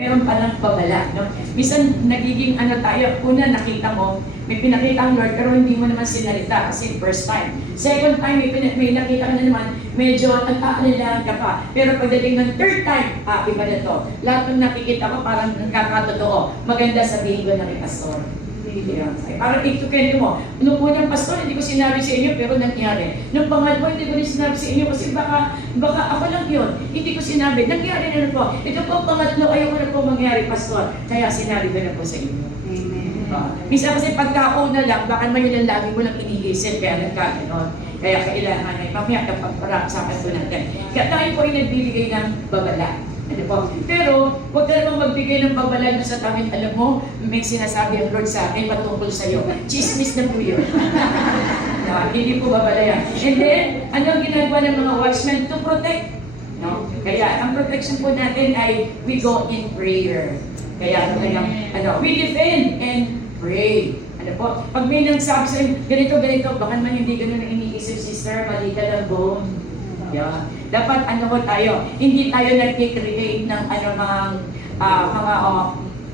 Meron palang babala, no? Minsan nagiging tayo, una nakita mo, may pinakita ang Lord, pero hindi mo naman sinalita kasi first time. Second time, may nakita ka na naman, medyo nag-aalala ka pa. Pero pagdating ng third time, iba na to. Lahat ng nakikita ko parang nagkakatotoo. Maganda sabihin ko na kay Pastor. Parang itukin mo. Nung unang pastor, hindi ko sinabi sa inyo, pero nangyari. Nung pangalawa, hindi ko rin sinabi sa inyo kasi baka ako lang yun. Hindi ko sinabi. Nangyari na po. Ito po pangatlo, ayaw ko na po mangyari, pastor. Kaya sinabi ko na po sa inyo. Amen. Minsan kasi pagkauna lang, baka may yun ang lagi mo lang iniisip, kaya nagkaganon. Kaya kailangan ay mamaya kapag sa akin po natin. Kaya tayo po ay nagbibigay ng babala. Ano po? Pero, huwag ka namang magbigay ng babala sa tamin. Alam mo, may sinasabi ang Lord sa akin patungkol sa iyo. Chismis na po yun. No, hindi po babala yan. And then, ano ang ginagawa ng mga watchmen? To protect. No? Kaya, ang protection po natin ay we go in prayer. Kaya, we defend and pray. Ano po? Pag may nagsabi sa inyo, ganito, baka man hindi ganun ang iniisip, sister, mali ka lang bone. Yeah. Dapat tayo, hindi tayo nag-create ng mga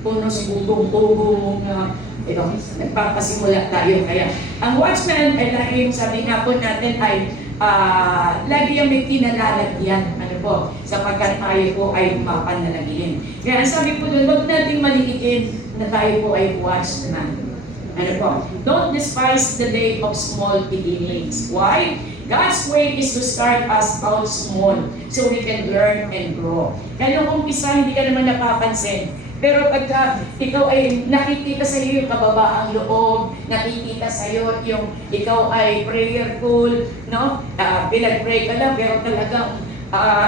punos, bubong, nagpapasimula tayo. Kaya, ang watchman, ay lagi yung sabi nga po natin ay lagi yung may kinalalagyan, sapagkat tayo po ay mapanalagin. Kaya ang sabi po doon, huwag nating maliitin na tayo po ay watchman. Don't despise the day of small beginnings. Why? God's way is to start us out small so we can learn and grow. Kaya nung umpisa, hindi ka naman napapansin. Pero pagka ikaw ay nakikita sa iyo yung kababaang loob, nakikita sa iyo yung ikaw ay prayerful, no? Pinag-pray ka lang pero talagang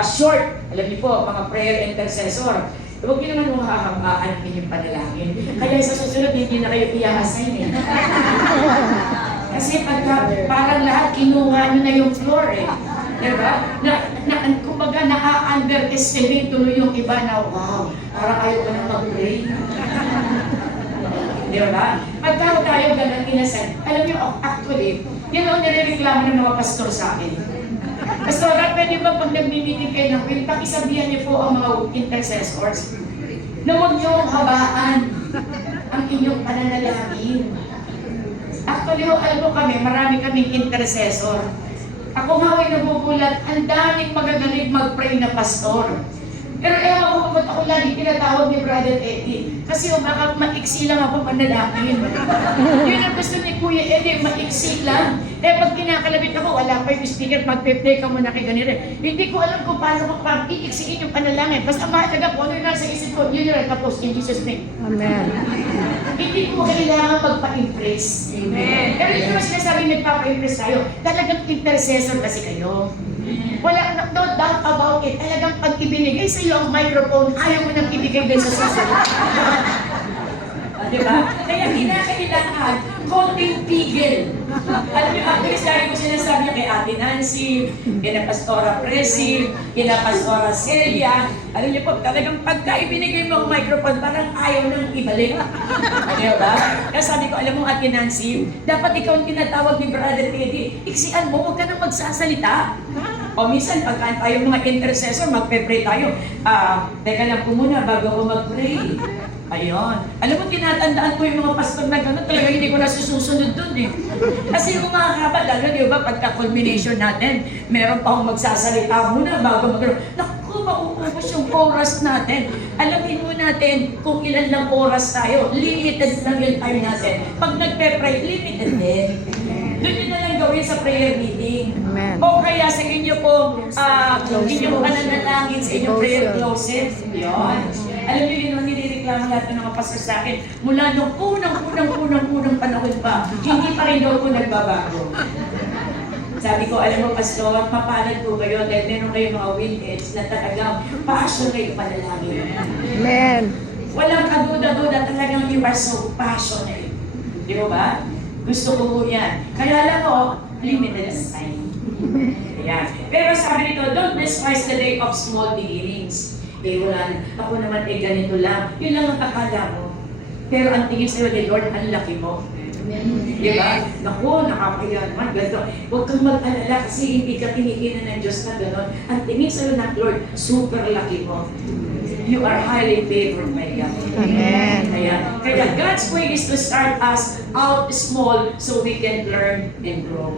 short. Alam niyo po, mga prayer intercessor. Huwag niyo naman mahahamaan ang inyong panalangin. Kaya sa susunod, hindi na kayo i-assign eh. Kasi parang lahat kinuha nyo na yung floor eh. Diba? Kumbaga naka-underestimate tuloy yung iba na, wow, parang ayaw ka nang mag-pray. Diba? Pagka tayo ganang inasan, alam nyo, actually, yun ang nire-reklamo ng mga pastor sa akin. Pastor, pwede ba pag nagmimiting kayo ng will, pakisabihan niyo po ang mga intercessors na huwag niyo habaan ang inyong pananalangin. Actually, alam mo kami, marami kaming intercessor. Ako nga ay nagugulat, ang daming magagaling mag-pray na pastor. Pero ewan ko ba't ako lagi tinatawag ni Brother Eddie. Kasi baka maiksi lang ako panalangin. Yun ang gusto ni Kuya Eddie, maiksi lang. Pag kinakalabit ako, wala pa yung speaker, magpe-play ka muna kay ganito. Hindi ko alam kung paano ko iiksiin yung panalangin. Basta mahalaga po, ano yung nasa isip ko, yun yung tapos in Jesus' name. Amen. Hindi ko kailangan magpa-impress. Amen. Pero hindi ko sinasabi nagpapa-impress tayo. Talagang intercessor kasi kayo. Wala, no doubt about it. Talagang pag ibinigay sa iyo ang microphone, ayaw mo nang ibigay din sa susunod. Diba? Kaya kinakailangan konting pigil. Alam niyo, actually, lagi ko sinasabi kay Ate Nancy, kina Pastora Presi, kina Pastora Celia. Alam niyo po, talagang pagka ibinigay mo ang microphone, parang ayaw nang ibalik. Diba? Kaya sabi ko, alam mo, Ate Nancy, dapat ikaw ang tinatawag ni Brother Eddie. Iksian mo, huwag ka nang magsasalita. O minsan, pagka tayo mga intercessor, magpe-pray tayo. Teka lang po muna, bago ako mag-pray. Ayun. Alam mo, tinatandaan ko yung mga pastor na gano'n, talaga hindi ko nasusunod dun eh. Kasi yung mga haba, lalo, di ba, pagka-culmination natin, meron pa akong magsasalita muna bago mag-gano'n. Naku, mauubos yung oras natin. Alamin mo natin kung ilan lang oras tayo. Limited lang yung time natin. Pag nagpe-pray, limited din. Doon yun na lang gawin sa prayer meeting. Amen. O kaya sa inyo po, inyong pananalangin sa inyong prayer closet. Yun. Alam niyo yun, nilireklamo lahat ng mga pastor sa akin. Mula nung unang panahon pa, hindi pa rin daw po nagbabago. Sabi ko, alam mo, pastor, mapalad po kayo dahil meron kayong mga witness na talagang passion kayo panalangin. Amen. Walang kaduda-duda, talagang you are so passionate. Di ba? Gusto ko po yan. Kaya lang ko, limited ang time. Ayan. Pero sabi nito, don't despise the day of small beginnings. Wala na. Ako naman ganito lang. Yun lang ang akala mo. Pero ang tingin sa'yo ni Lord, ang laki mo. Diba? Naku, nakakaya naman. Ganito. Huwag kang mag-alala kasi hindi ka kinikinan ng Diyos na gano'n. Ang tingin sa'yo ng Lord, super laki mo. you are highly favored by God. Amen. Kaya God's way is to start us out small so we can learn and grow.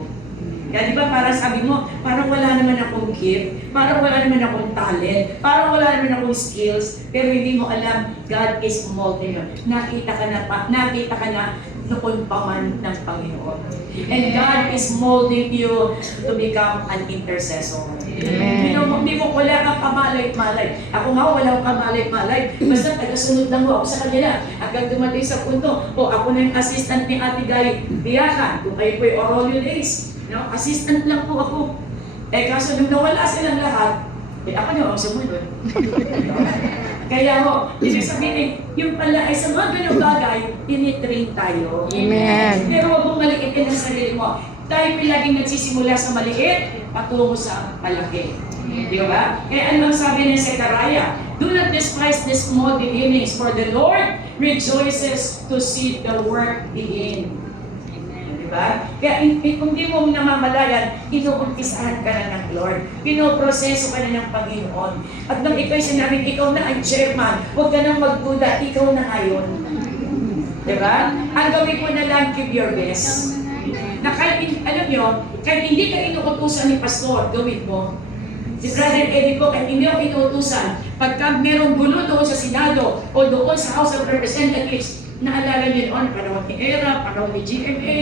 Kaya di ba parang sabi mo, parang wala naman akong gift, parang wala naman akong talent, parang wala naman akong skills, pero hindi mo alam, God is molding you. Nakita ka na noon pa man ng Panginoon. And God is molding you to become an intercessor. Amen. Hindi mo wala kang kamalay-malay. Ako nga wala akong kamalay-malay. Basta tagasunod lang mo ako sa kanila. Hanggang dumating sa punto, ako na yung assistant ni Ate Guy Diakan. Kung kayo po'y Orolio Days. No? Assistant lang po ako. Kaso nung nawala silang lahat, ako na ako sumunod. Kaya ibig sabihin, yung pala ay sa mga ganang bagay, tinitrain tayo. Amen. Pero huwag mong maliitin ang sarili mo. Tayo laging nagsisimula sa maliit, patungo sa malaki. Di ba? Kaya ano ang sabi ni Zechariah? Do not despise the small beginnings, for the Lord rejoices to see the work begin. Diba? Kaya kung di mo namamalayan, inuumpisahan ka na ng Lord. Pinoproseso ka na ng Panginoon. At nung ikaw'y sinabing, ikaw na ang chairman, huwag ka nang magduda, ikaw na ngayon. Diba? Ang gawin mo na lang, give your best. Na kahit, alam nyo, kahit hindi ka inuutusan ni Pastor, gawin mo. Si Brother Eddie po, kahit hindi ako inuutusan, pagka merong gulo doon sa Senado o doon sa House of Representatives, naalala niyo noon, panahon ni ERA, panahon ni GMA,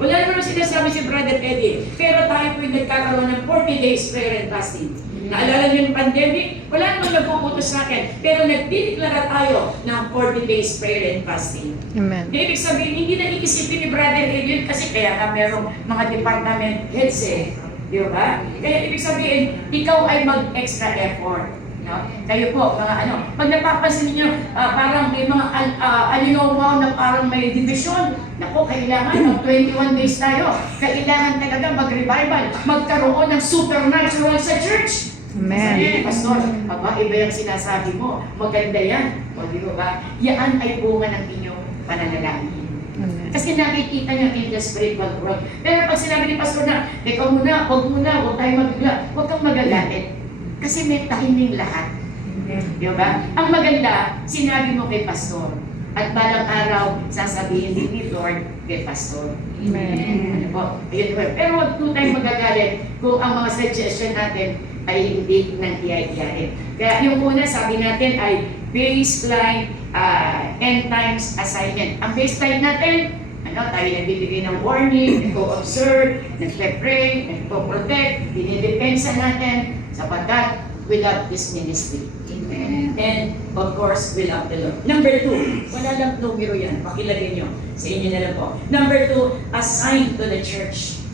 wala naman sinasabi si Brother Eddie, pero tayo po'y nagkakaroon ng 40 days prayer and fasting. Naalala niyo yung pandemic, wala naman nagpuputos sa akin, pero nagdideklara tayo ng 40 days prayer and fasting. Amen. Ibig sabihin, hindi na iisipin ni Brother Eddie kasi kaya ka merong mga department heads di ba? Kaya ibig sabihin, ikaw ay mag-extra effort. No? Kayo po, mga pag napapansin niyo, parang may mga alinomaw na parang may division. Naku, kailangan mag-21 days tayo. Kailangan talaga mag-revival, magkaroon ng supernatural sa church. Amen. Sabi, Pastor, iba yung sinasabi mo. Maganda yan. O di ba? Yan ay bunga ng inyong pananalangin. Kasi nakikita niya in the spiritual world. Pero pag sinabi ni Pastor na, ikaw muna, huwag tayo mabigla, huwag kang magagalit. Kasi may tahiming lahat. Di ba? Ang maganda, sinabi mo kay Pastor. At balang araw, sasabihin din ni Lord kay Pastor. Amen. Ano po? Ayun po. Pero huwag po tayong magagalit kung ang mga suggestion natin ay hindi nang iyayain. Kaya yung una, sabi natin ay baseline end times assignment. Ang baseline natin, tayo nagbibigay ng warning, nag-o-observe, nagpe-pray, nagpo-protect, dinidepensa natin, sapagkat we love this ministry. Amen. And of course, we love the Lord. Number 2, wala lang numero yan, pakilagay nyo, sa inyo na lang po. Number 2, assign to the church.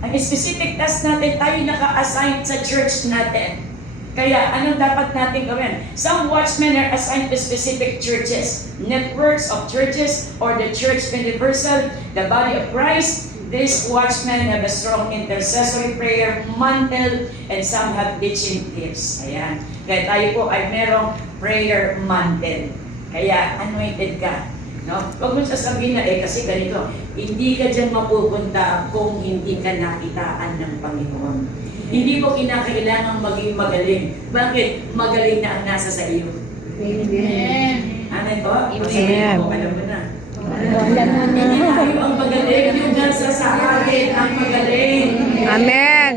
Ang specific task natin, tayo naka-assign sa church natin. Kaya, anong dapat natin gawin? Some watchmen are assigned to specific churches, networks of churches, or the church universal, the body of Christ. These watchmen have a strong intercessory prayer mantle, and some have teaching gifts. Ayan. Kaya tayo po ay merong prayer mantle. Kaya, anointed ka. No? Huwag mo sasabihin na, kasi ganito, hindi ka dyan mapupunta kung hindi ka nakitaan ng Panginoon. Hindi mo kinakailangang maging magaling. Bakit? Magaling na ang nasa sa iyo. Amen. Ano ito? Amen. Alam mo na. Hindi tayo ang magaling. Yung nasa sa atin ang magaling. Amen.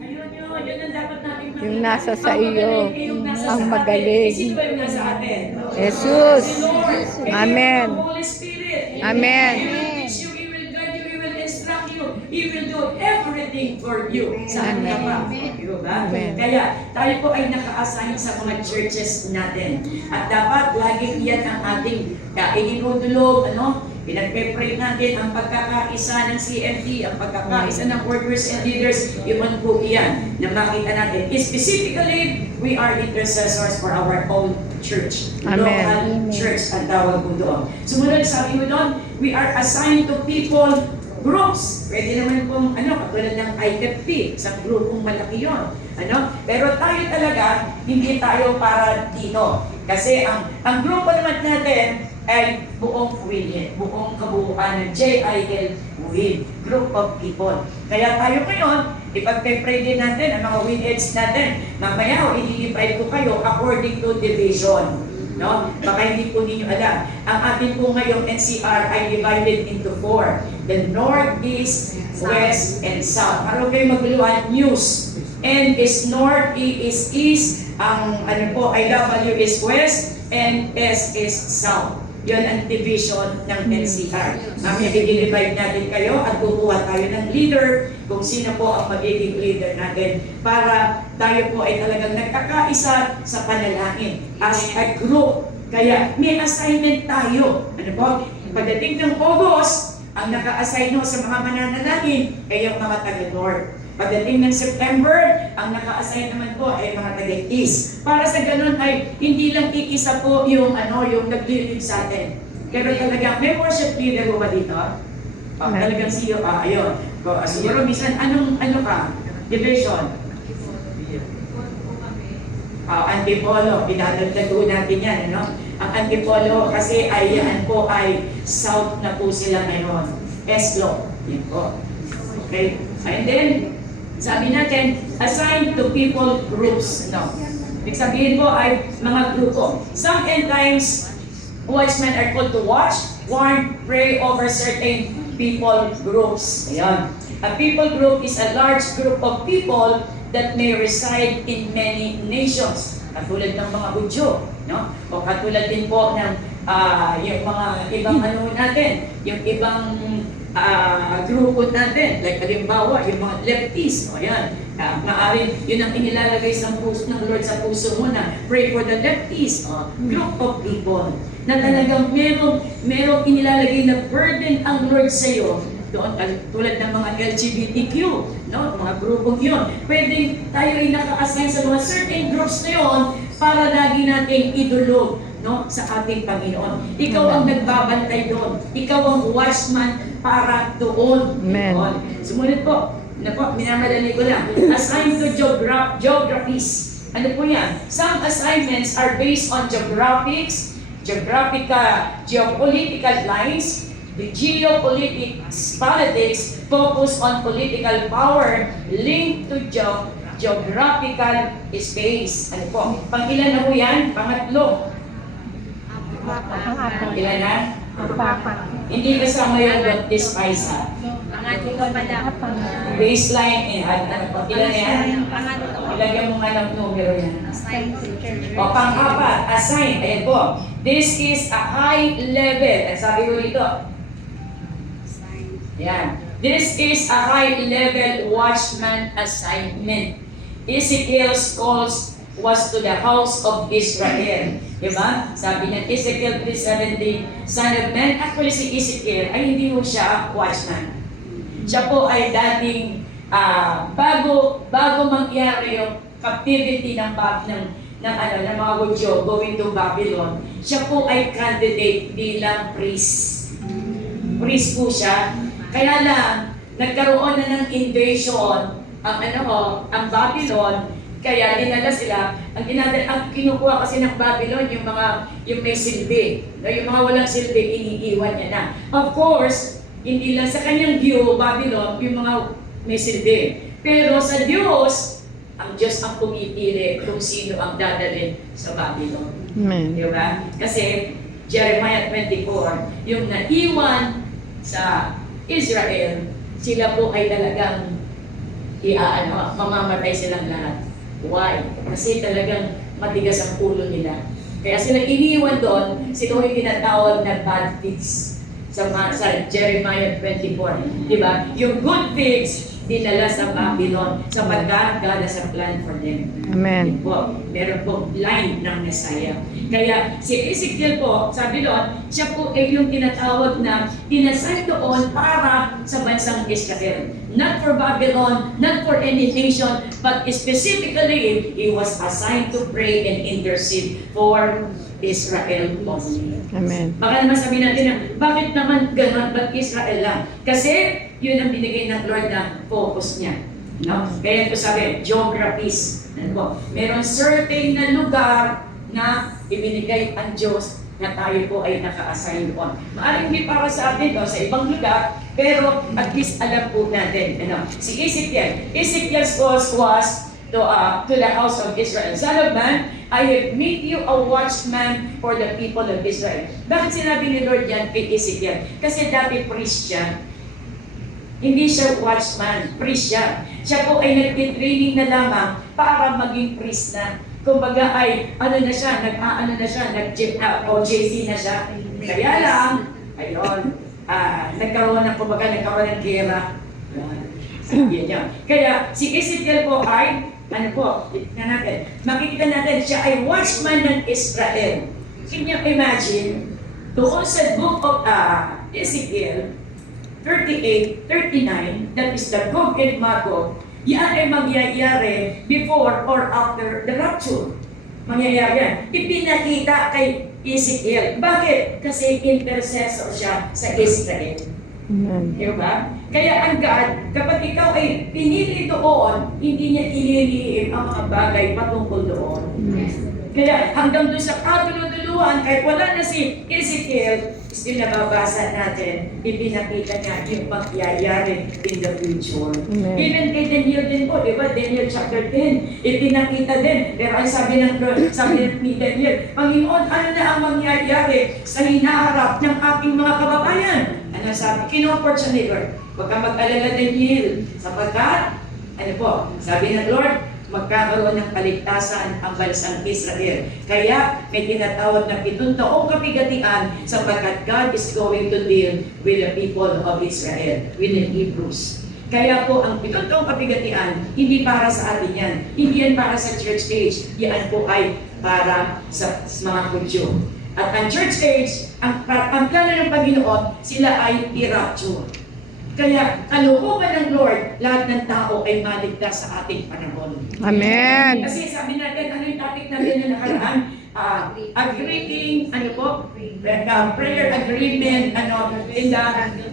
Ayun yun. Yun ang dapat natin makita. Yung nasa sa iyo, ang ang magaling. Sino ba yung nasa atin? Jesus. Si Lord. Amen. The Holy Spirit. Amen. He will teach you, He will guide you, He will instruct you, He will do everything for you. Saan ka pa? Amen. Kaya tayo po ay naka-assign sa mga churches natin. At dapat laging iyan ang ating inudulog, pinagpe-pray natin ang pagkakaisa ng CMT, ang pagkakaisa ng workers and leaders, iwan po iyan na makita natin. Specifically, we are intercessors for our own church. Amen. Local church ang tawag po doon. Sumunod, sabi mo doon, we are assigned to people groups. Pwede naman pong, katulad ng IFP, isang grupong malaki yun. Pero tayo talaga, hindi tayo para dito. Kasi ang grupo naman natin ay buong WIL, buong kabuuan ng JIL WIL, group of people. Kaya tayo ngayon, ipag-pray din natin ang mga winheads natin. Mamaya, i-divide ko kayo according to division. No? Baka hindi po ninyo alam. Ang atin po ngayong NCR ay divided into 4. The North, East, West, and South. Para kayo maguluhan, news. N is North, E is East, ang ano po, IW is West, and S is South. Yun ang division ng NCR. Mamaya i-divide natin kayo at kukuha tayo ng leader kung sino po ang magiging leader natin para tayo po ay talagang nagkakaisa sa panalangin as a group. Kaya may assignment tayo. Ano po? Pagdating ng August, ang naka-assign ho sa mga mananalangin ay yung mga taga-North. Pagdating ng September, ang naka-assign naman po ay mga taga-East. Para sa ganun ay hindi lang iisa po yung nag-lead sa atin. Pero talagang may worship leader po ba dito? Talagang CEO, ayun. Siguro minsan, ano ka? Division. Antipolo, pinadagdag po natin yan, ano? Ang Antipolo kasi ay yan po ay south na po sila ngayon. Eslo. Yan po. Okay? And then, sabi natin, assign to people groups. No. Ibig sabihin po ay mga grupo. Some end times, watchmen are called to watch, warn, pray over certain people groups. Ayan. A people group is a large group of people that may reside in many nations. Katulad ng mga Hudyo, no? O katulad din po ng yung mga ibang natin, yung ibang grupo natin, like halimbawa, yung mga lefties, o yan, maaaring yun ang inilalagay sa puso ng Lord sa puso mo na pray for the lefties, group of people, na talagang merong inilalagay na burden ang Lord sa iyo, doon tulad ng mga LGBTQ, no? Mga grupong yun. Pwede tayo ay naka-assign sa mga certain groups na yun para lagi nating idulog, no, sa ating Panginoon. Ikaw ang nagbabantay doon. Ikaw ang watchman para doon. Amen. Sumunod po. Ano po, minamadali ko lang. Assign to geographies. Ano po yan? Some assignments are based on geopolitical lines. The politics focus on political power linked to geographical space. Ano po? Pang-ilan na po yan? Pangatlo. Ilan na? Hindi kasama yung Baptist Paisa. Baseline, ano po? Ilan na yan? Ilagyan mo nga ng numero yan. O pang-apat, assign. Ayan po. This is a high level. Sabi ko ito. Yan. This is a high-level watchman assignment. Ezekiel's calls was to the house of Israel. Diba? Sabi niya, Ezekiel 3:17, Son of man, actually si Ezekiel ay hindi mo siya watchman. Siya po ay dating bago mangyari yung captivity ng mga Hudyo going to Babylon, siya po ay candidate bilang priest. Priest po siya. Kaya lang, nagkaroon na ng invasion ang Babylon, kaya dinala sila, ang kinukuha kasi ng Babylon, yung may silbi. Yung mga walang silbi, iniiwan niya na. Of course, hindi lang sa kanyang view, Babylon, yung mga may silbi. Pero sa Diyos, ang Diyos ang pumipili kung sino ang dadalhin sa Babylon. Amen. Diba? Kasi Jeremiah 24, yung naiwan sa Israel, sila po ay talagang mamamatay silang lahat. Why? Kasi talagang matigas ang ulo nila. Kaya sila iniwan doon, sila ay tinatawag na bad figs sa Jeremiah 24. Diba? Yung good figs, dinala sa Babylon sa pagkakagala sa plan for them. Amen. Meron po line ng Messiah. Kaya si Ezekiel po, sabi doon, siya po ay yung tinatawag na tinasay doon para sa bansang Israel. Not for Babylon, not for any nation, but specifically, he was assigned to pray and intercede for Israel only. Amen. Baka naman sabihin natin na, bakit naman gano'n? Ba't Israel lang? Kasi yun ang binigay ng Lord na focus niya. No? Kaya ito sabi, geographies. Ano po? Meron certain na lugar na ibinigay ang Diyos na tayo po ay naka-assign doon. Maaaring hindi para sa atin o sa ibang lugar, pero at least alam po natin. Si Ezekiel was to the house of Israel. Son of man, I have made you a watchman for the people of Israel. Bakit sinabi ni Lord yan kay Ezekiel? Kasi dati priest siya. Hindi siya watchman, priest siya. Siya po ay nag-training na lamang para maging priest na. Kumbaga ay, nag-JC na siya. Kaya lang, ayun, nagkaroon ng gera. Yan yan. Kaya si Ezekiel po ay, makikita natin, siya ay watchman ng Israel. Can you imagine, doon sa book of Ezekiel 38, 39, that is the Gog and Magog, yan ay mangyayari before or after the rapture. Mangyayari yan. Ipinakita kay Ezekiel. Bakit? Kasi intercessor siya sa Israel. Diba? Kaya ang God, kapag ikaw ay pinili doon, hindi niya ililihim ang mga bagay patungkol doon. Kaya hanggang doon sa katuluduluhan, kahit wala na si Ezekiel, still nababasa natin, ipinakita niya yung mangyayari in the future. Amen. Even kay Daniel din po, di ba? Daniel chapter 10, ipinakita din. Pero ang sabi ni Daniel, Panginoon, ano na ang mangyayari sa hinaharap ng aking mga kababayan? Ano sabi? Kinoport siya ni Lord. Huwag kang mag-alala, Daniel, sapagkat, sabi ng Lord, magkakaroon ng kaligtasan ang bansang Israel. Kaya may tinatawag na 7 taong kapigatian sapagkat God is going to deal with the people of Israel, with the Hebrews. Kaya po ang 7 taong kapigatian, hindi para sa atin yan. Hindi yan para sa church age. Yan po ay para sa mga Hudyo. At ang church age, ang plano ng Panginoon, sila ay i-rapture. Kaya, kalooban ng Lord, lahat ng tao ay maligtas sa ating panahon. Amen. Kasi sabi natin, ano yung topic natin na nakaraan? Agreeing, prayer agreement, in the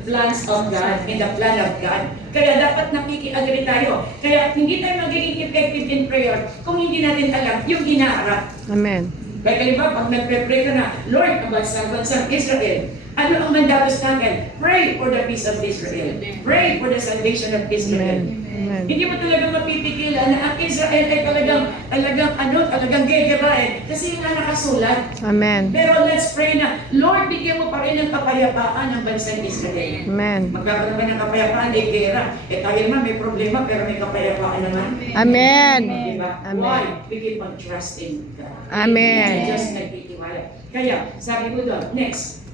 plans of God, in the plan of God. Kaya dapat nakiki-agree tayo. Kaya hindi tayo magiging effective in prayer kung hindi natin alam yung hinaharap. Amen. Kaya diba, pag nagpe-pray ka na, Lord, ang bansang Israel, ano ang mandatos natin? Pray for the peace of Israel. Pray for the salvation of Israel. Amen. Hindi mo talaga mapipigilan na ang Israel ay talagang gegerain. Kasi yun nga nakasulat. Amen. Pero let's pray na, Lord, bigyan mo pa rin ng kapayapaan ng bansang Israel. Amen. Magkakaroon naman ng kapayapaan, gera. Tayo naman may problema, pero may kapayapaan naman. Amen. Diba? Amen. Why? We keep on trusting God. Amen. Diyos nagtitiwala. Kaya, sabi ko doon, next.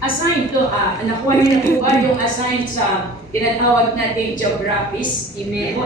Assign to, nakuha niyo na po ba yung assign sa tinatawag natin geographies? Amen.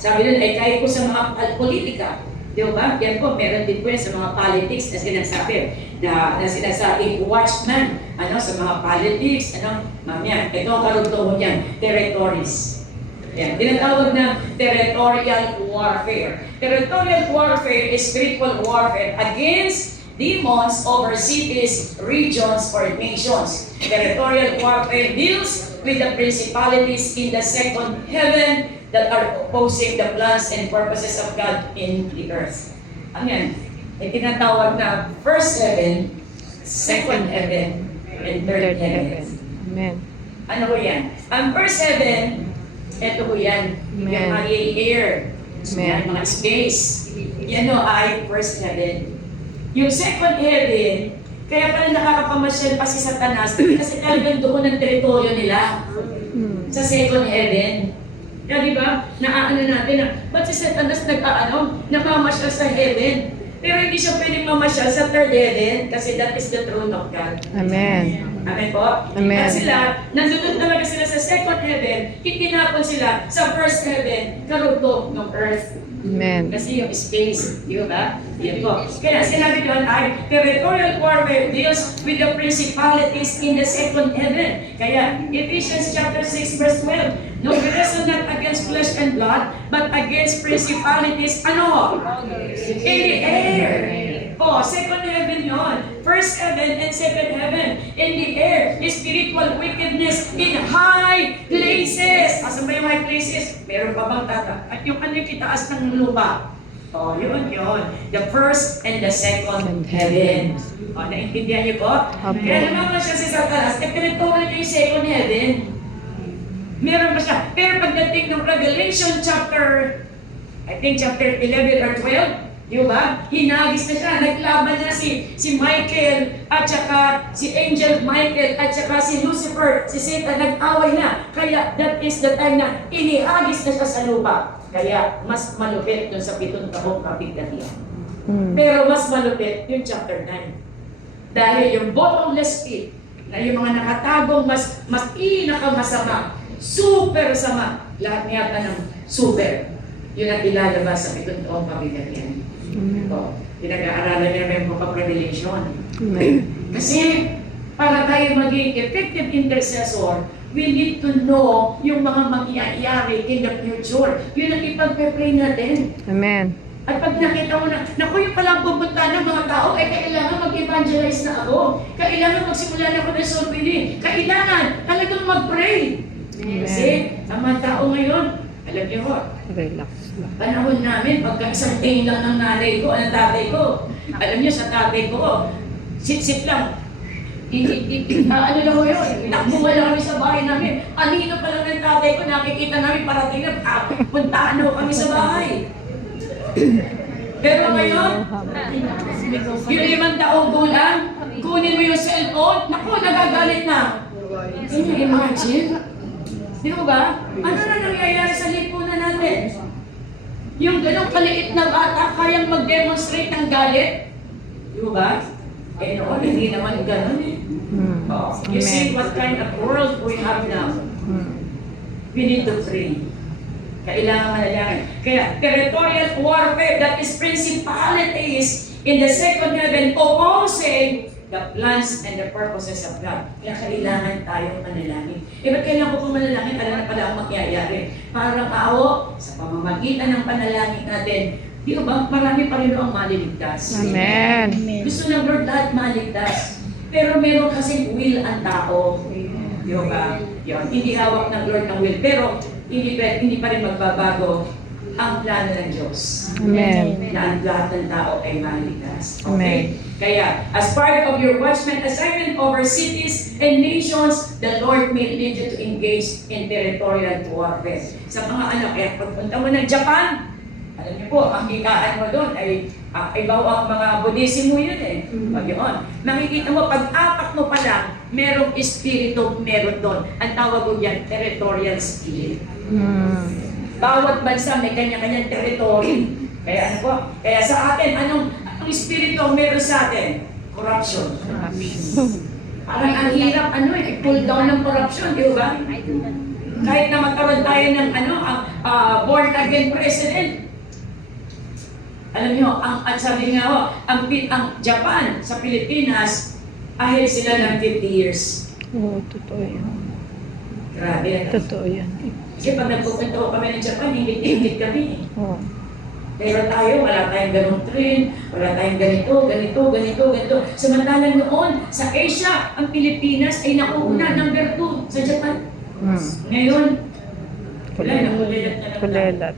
Sabi doon, ay kahit po sa mga politika. Di ba? Yan po, meron din po yan sa mga politics na sinasabi. Na sinasabi, watchman, sa mga politics, mamaya, ito ang karugtungan niyan, territories. Yan, tinatawag na territorial warfare. Territorial warfare is spiritual warfare against demons over cities, regions, or nations. Territorial warfare deals with the principalities in the second heaven that are opposing the plans and purposes of God in the earth. Ayan, ay tinatawag na first heaven, second heaven, and third heaven. Amen. Ano ko yan? Ang first heaven, ito ko yan, yung mga air, yan, mga space. Yan o ay first heaven. Yung second heaven, kaya pala nakakapamasyal pa si Satanas kasi talagang doon ang teritoryo nila sa second heaven. Kaya di ba, naaano natin na, ba't si Satanas namamasyal sa heaven? Pero hindi siya pwedeng mamasyal sa third heaven kasi that is the throne of God. Amen. Amen po? Amen. At sila, nandun talaga sila sa second heaven, itinapon sila sa first heaven, karugtong ng earth. Amen. Kasi yung space, di ba? Yan po. Kaya sinabi doon ay, territorial warfare deals with the principalities in the second heaven. Kaya, Ephesians chapter 6 verse 12, no, we wrestle not against flesh and blood, but against principalities, in the air. Second heaven yon. First heaven and second heaven. In the air, spiritual wickedness in high places. Asan ba yung high places? Meron pa bang tata? At yung ano yung kitaas ng lupa? Oh, yun. The first and the second heaven. Oh, naintindihan niyo po? Apo. Kaya naman siya si Satanas, pinagtunan niya yung second heaven. Meron pa siya. Pero pagdating ng Revelation chapter, I think chapter 11 or 12, di ba? Hinagis na siya. Naglaban na si Michael at saka si Angel Michael at saka si Lucifer, si Satan, nag-away na. Kaya that is the time na inihagis na siya sa lupa. Kaya mas malupit dun sa 7 taong kapigatian. Pero mas malupit yung chapter 9. Dahil yung bottomless pit, na yung mga nakatagong mas pinakamasama, super sama, lahat yata ng super, yun ang ilalabas sa 7 taong kapigatian. Ito, pinag-aaralan niya may book of Revelation. Kasi para tayo maging effective intercessor, we need to know yung mga mangyayari in the future. Yun ang ipag-pray natin. Amen. At pag nakita mo na, naku, yung palang pupunta ng mga tao, ay kailangan mag-evangelize na ako. Kailangan magsimula na ako ng soul winning. Kailangan talagang mag-pray. Kasi ang mga tao ngayon, alam niyo ho, Relax lang. panahon namin, pagka isang day lang ng nanay ko, ng tatay ko. Alam niyo, sa tatay ko, sit-sit lang. Ano lang ko yun, takbuhan lang kami sa bahay namin. Anino pa lang ng tatay ko, nakikita namin parating na, puntaan ho kami sa bahay. Pero ngayon, yung 5 taong gulang, kunin mo yung cellphone, naku, nagagalit na. Can you imagine? Di ba? Ano na nangyayari sa lipunan natin? Yung ganong kaliit na bata, kayang mag-demonstrate ng galit? Di ba? Eh noon, hindi naman ganon eh. Oh, you see what kind of world we have now. We need to pray. Kailangan manalangin. Kaya territorial warfare, that is principalities in the second heaven opposing the plans and the purposes of God. Kaya kailangan tayong manalangin. Eh, ba't kailangan ko po manalangin? Alam na pala ang mangyayari. Parang tao, sa pamamagitan ng panalangin natin, di ba, marami pa rin ang maliligtas. Amen. Gusto ng Lord lahat maligtas. Pero meron kasing will ang tao. Di ba? Yun. Hindi hawak ng Lord ng will. Pero hindi pa rin magbabago ang plano ng Diyos. Amen. Na ang lahat ng tao ay maligtas. Amen. Okay? Kaya, as part of your watchman assignment over cities and nations, the Lord may lead you to engage in territorial warfare. Sa mga anak, kaya pagpunta mo ng Japan, alam niyo po, ang hikaan mo doon ay ibaw ang mga Buddhism mo yun eh. Pag yun. Makikita mo, pag-apak mo pa lang, merong espiritu meron doon. Ang tawag ko yan, territorial spirit. Bawat bansa may kanya-kanyang territory. Kaya ano po? Kaya sa atin, anong espiritu meron sa atin? Corruption. Parang ang hirap, i-pull down ng corruption, di ba? Kahit na magkaroon tayo ng born again president. Alam niyo, ang sabi nga ho, ang Japan sa Pilipinas, ahil sila ng 50 years. Oo, totoo yan. Grabe. Totoo yan. Kasi pag nagpupunta ko kami ng Japan, hingit kami. Oo. Pero tayo, wala tayong ganong trend, wala tayong ganito. Samantalang noon, sa Asia, ang Pilipinas ay nakuuna, number 2 sa Japan. Ngayon, wala na, kulilat na lang. Kulelat.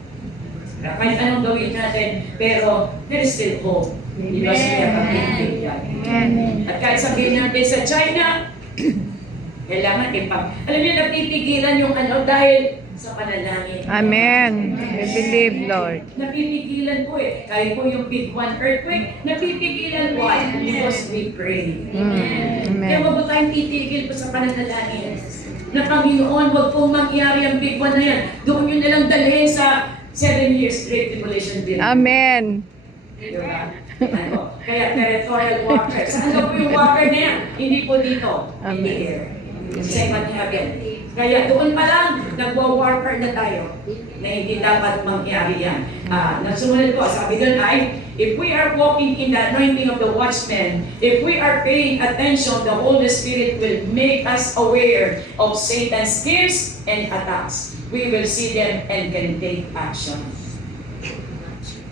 Kahit anong gawin natin, pero there is still hope. Di ba siya kapitid yan? At kahit sabihin natin sa China, kailangan alam niyo, napipigilan yung dahil sa panalangin. Amen. We believe, Lord. Napipigilan po eh. Kahit po yung big one earthquake, napipigilan po because we pray. Amen. Kaya wag po tayong titigil po sa pananalangin. Na Panginoon, wag pong mangyari ang big one na yan. Doon yun nalang dalhin sa 7 years Great Tribulation period. Amen. Diba? Kaya territorial warfare. Saan na po yung warfare na yan? Hindi po dito. In the air. Second heaven. Kaya doon pa lang, nagwa-warfare na tayo na hindi dapat mangyari yan. Nagsumunod po, sabi doon ay, if we are walking in the anointing of the watchman, if we are paying attention, the Holy Spirit will make us aware of Satan's schemes and attacks. We will see them and can take action.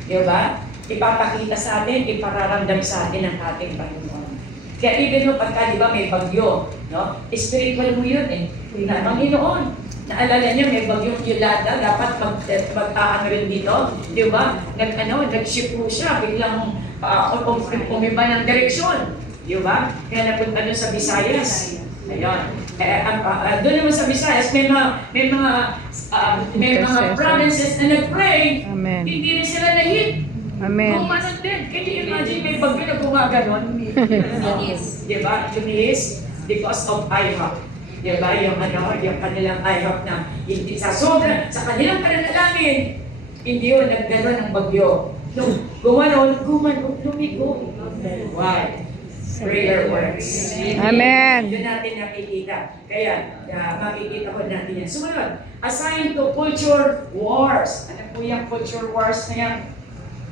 Diba? Ipapakita sa atin, ipararamdam sa atin ang ating Panginoon. Kaya even mo pagka, di ba, may bagyo, no? Spiritual mo yun eh. Na, Panginoon, Naalala niyo, may bagyong Yolanda, dapat mag-aano rin dito, di ba? Nag-ship po siya, biglang umiba ng direksyon, di ba? Kaya napunta doon sa Visayas. Ayun. Doon naman sa Visayas, may mga provinces na nag-pray, Amen. hindi rin sila na-hit. Amen. Kumanan din. Can you imagine may bagyo na gumaganon? Di ba? Lumiis because of IHOP. Di ba? Yung kanilang IHOP na hindi sa kanilang pananalangin, hindi yun nagganon ng bagyo. Nung gumanon, lumigo. Why? Prayer works. Amen. Yun natin nakikita. Kaya, makikita ko natin yan. Sumunod, assigned to culture wars. Ano po yung culture wars na yan?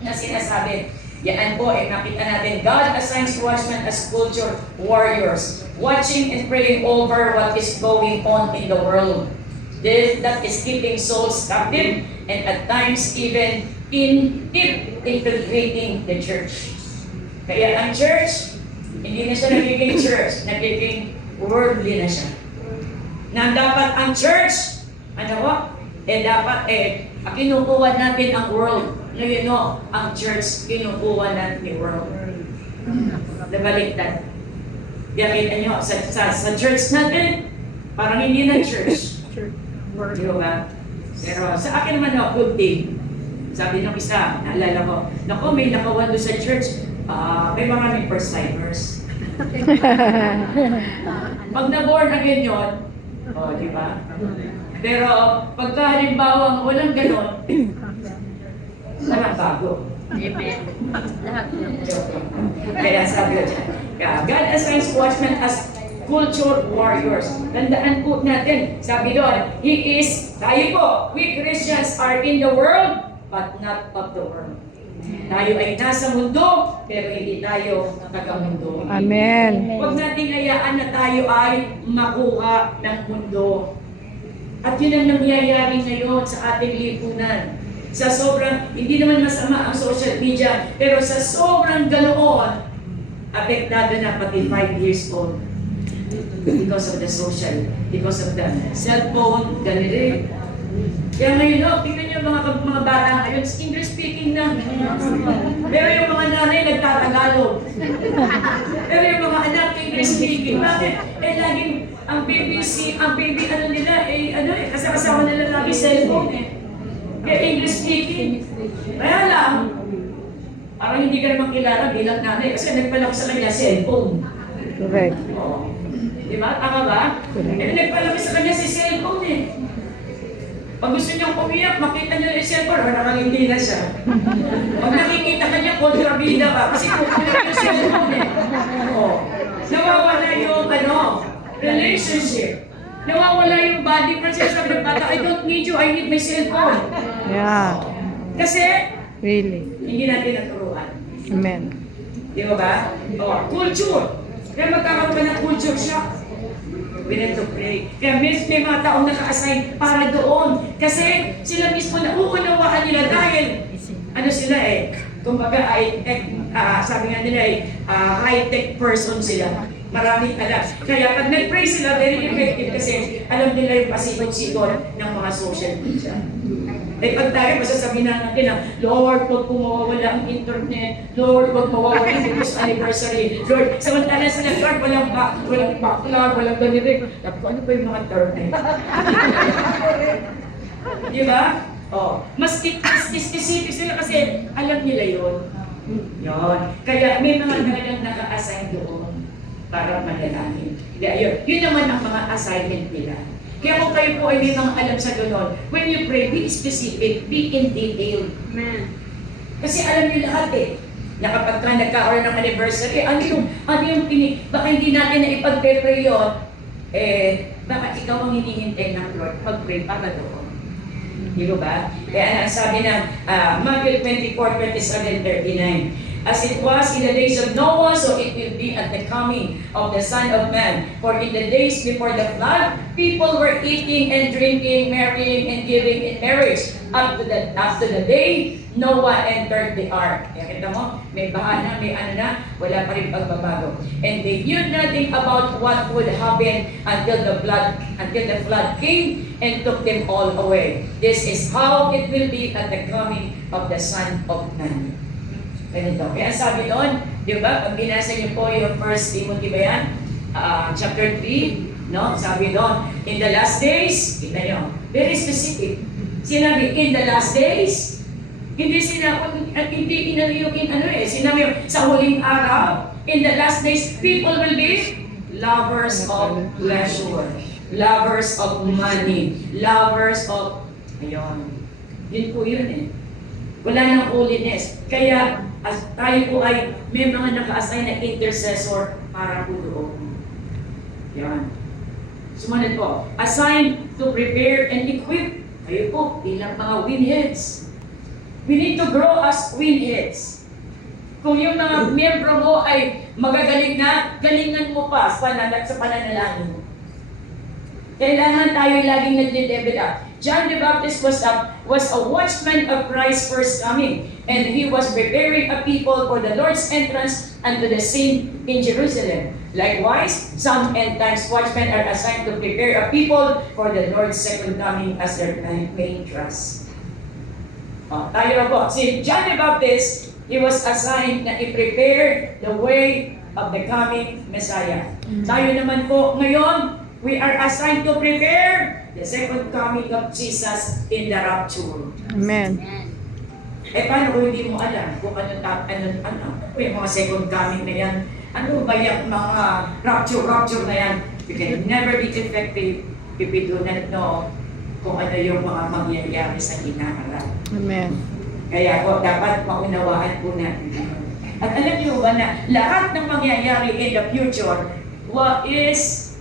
Na sinasabi. Yan po, nakita natin. God assigns watchmen as culture warriors, watching and praying over what is going on in the world. That is keeping souls captive and at times even infiltrating the church. Kaya ang church, hindi na siya nagiging church, nagiging worldly na siya. Na dapat ang church, dapat kinukuha natin ang world. Ngayon ang church, kinukuha natin yung world. Nabaliktad. Kaya kita nyo, sa church natin, parang hindi na church. Di ba? Pero sa akin naman good thing. Sabi nung isa, naalala ko, may nakawan doon sa church, may maraming first-timers. Pag na-born again yun, di ba? Pero pagka halimbawa walang ganon, lahat bago. Amen. Lahat yun. Kaya sabi ko dyan, God assigns watchmen as culture warriors. Tandaan po natin, sabi doon, tayo po, we Christians are in the world, but not of the world. Tayo ay nasa mundo, pero hindi tayo taga-mundo. Amen. Huwag nating hayaan na tayo ay makuha ng mundo. At yun ang nangyayari ngayon sa ating lipunan. Sa sobrang, hindi naman masama ang social media, pero sa sobrang ganoon, apektado na pati 5 years old. Because of the because of the cellphone, ganito. Kaya ngayon, tingnan niyo mga bata ngayon, English speaking na. Pero yung mga nanay nagtatagalog. Pero yung mga anak, English speaking. Bakit? Laging ang baby nila, kasama nila lagi cellphone Kaya English speaking. Kaya lang, parang hindi ka naman kilala bilang nanay kasi nagpalaki sa kanya cellphone. Correct. Oo. Di ba? Tama ba? Nagpalaki sa kanya si cellphone Pag gusto niyang umiyak, makita niyo yung cellphone, nakangindi na siya. Pag nakikita ka niya, kontrabida ka kasi kukulit yung cellphone Oo. Nawawala yung relationship. Nawawala yung body process sabi ng bata, I don't need you, I need my cellphone. Yeah. Kasi, Really. hindi natin naturuan. Amen. Di ba? Culture. Kaya magkakaroon ka ng culture shock. We need to pray. Kaya may mga taong naka-assign para doon. Kasi sila mismo na uunawaan nila dahil sila kumbaga sabi nga nila high-tech person sila. Maraming alam. Kaya pag nag-pray sila, very effective kasi alam nila yung pasikot-sikot ng mga social media. Pag tayo, masasabihin natin na, Lord, huwag po mawawala ang internet. Lord, huwag mawawala ang Christmas anniversary. Lord, samantala sila, Lord, walang backlog, walang ganito. Tapos ano ba yung mga term na yun? Di ba? Mas specific sila kasi alam nila yun. Yun. Kaya may mga talagang naka-assign doon para manalangin. Yun naman ang mga assignment nila. Kaya kung kayo po ay may mga alam sa ganon, when you pray, be specific, be in detail. Amen. Kasi alam niyo lahat na kapag ka nagkaroon ng anniversary, baka hindi natin na ipag-pray yun, baka ikaw ang hinihintay ng Lord, mag-pray para doon. Di ba? Kaya ang sabi ng Matthew 24:27-39, as it was in the days of Noah, so it will be at the coming of the Son of Man. For in the days before the flood, people were eating and drinking, marrying and giving in marriage, up to the day Noah entered the ark. Kaya kita mo, may baha na, may ano na, wala pa rin pagbabago. And they knew nothing about what would happen until the flood came and took them all away. This is how it will be at the coming of the Son of Man. Ganito. Kaya sabi doon, di ba, pag binasa niyo po yung 1 Timothy ba yan? Chapter 3, no? Sabi doon, in the last days, kita nyo, very specific. Sinabi, in the last days, hindi inano yung sinabi yung sa huling araw, in the last days, people will be lovers of pleasure, lovers of money, lovers of, ayun, yun po yun eh. Wala nang holiness. Kaya, as tayo po ay may mga naka-assign na intercessor para po doon. Yan. Sumunod po, assigned to prepare and equip. Kayo po, bilang mga winheads. We need to grow as winheads. Kung yung mga miyembro mo ay magagaling na, galingan mo pa sa pananalangin mo. Kailangan tayo laging nag-level up. John the Baptist was a watchman of Christ's first coming, and he was preparing a people for the Lord's entrance unto the scene in Jerusalem. Likewise, some end times watchmen are assigned to prepare a people for the Lord's second coming as their main trust. Tayo po. Si John the Baptist, he was assigned na i-prepare the way of the coming Messiah. Tayo naman po ngayon, we are assigned to prepare the second coming of Jesus in the rapture. Amen. Eh paano kung hindi mo alam kung ano yung mga second coming na yan? Ano ba yung mga rapture na yan? You can never be effective if you do not know kung ano yung mga mangyayari sa hinaharap. Amen. Kaya po, dapat maunawaan po natin. At alam niyo ba na lahat ng mangyayari in the future is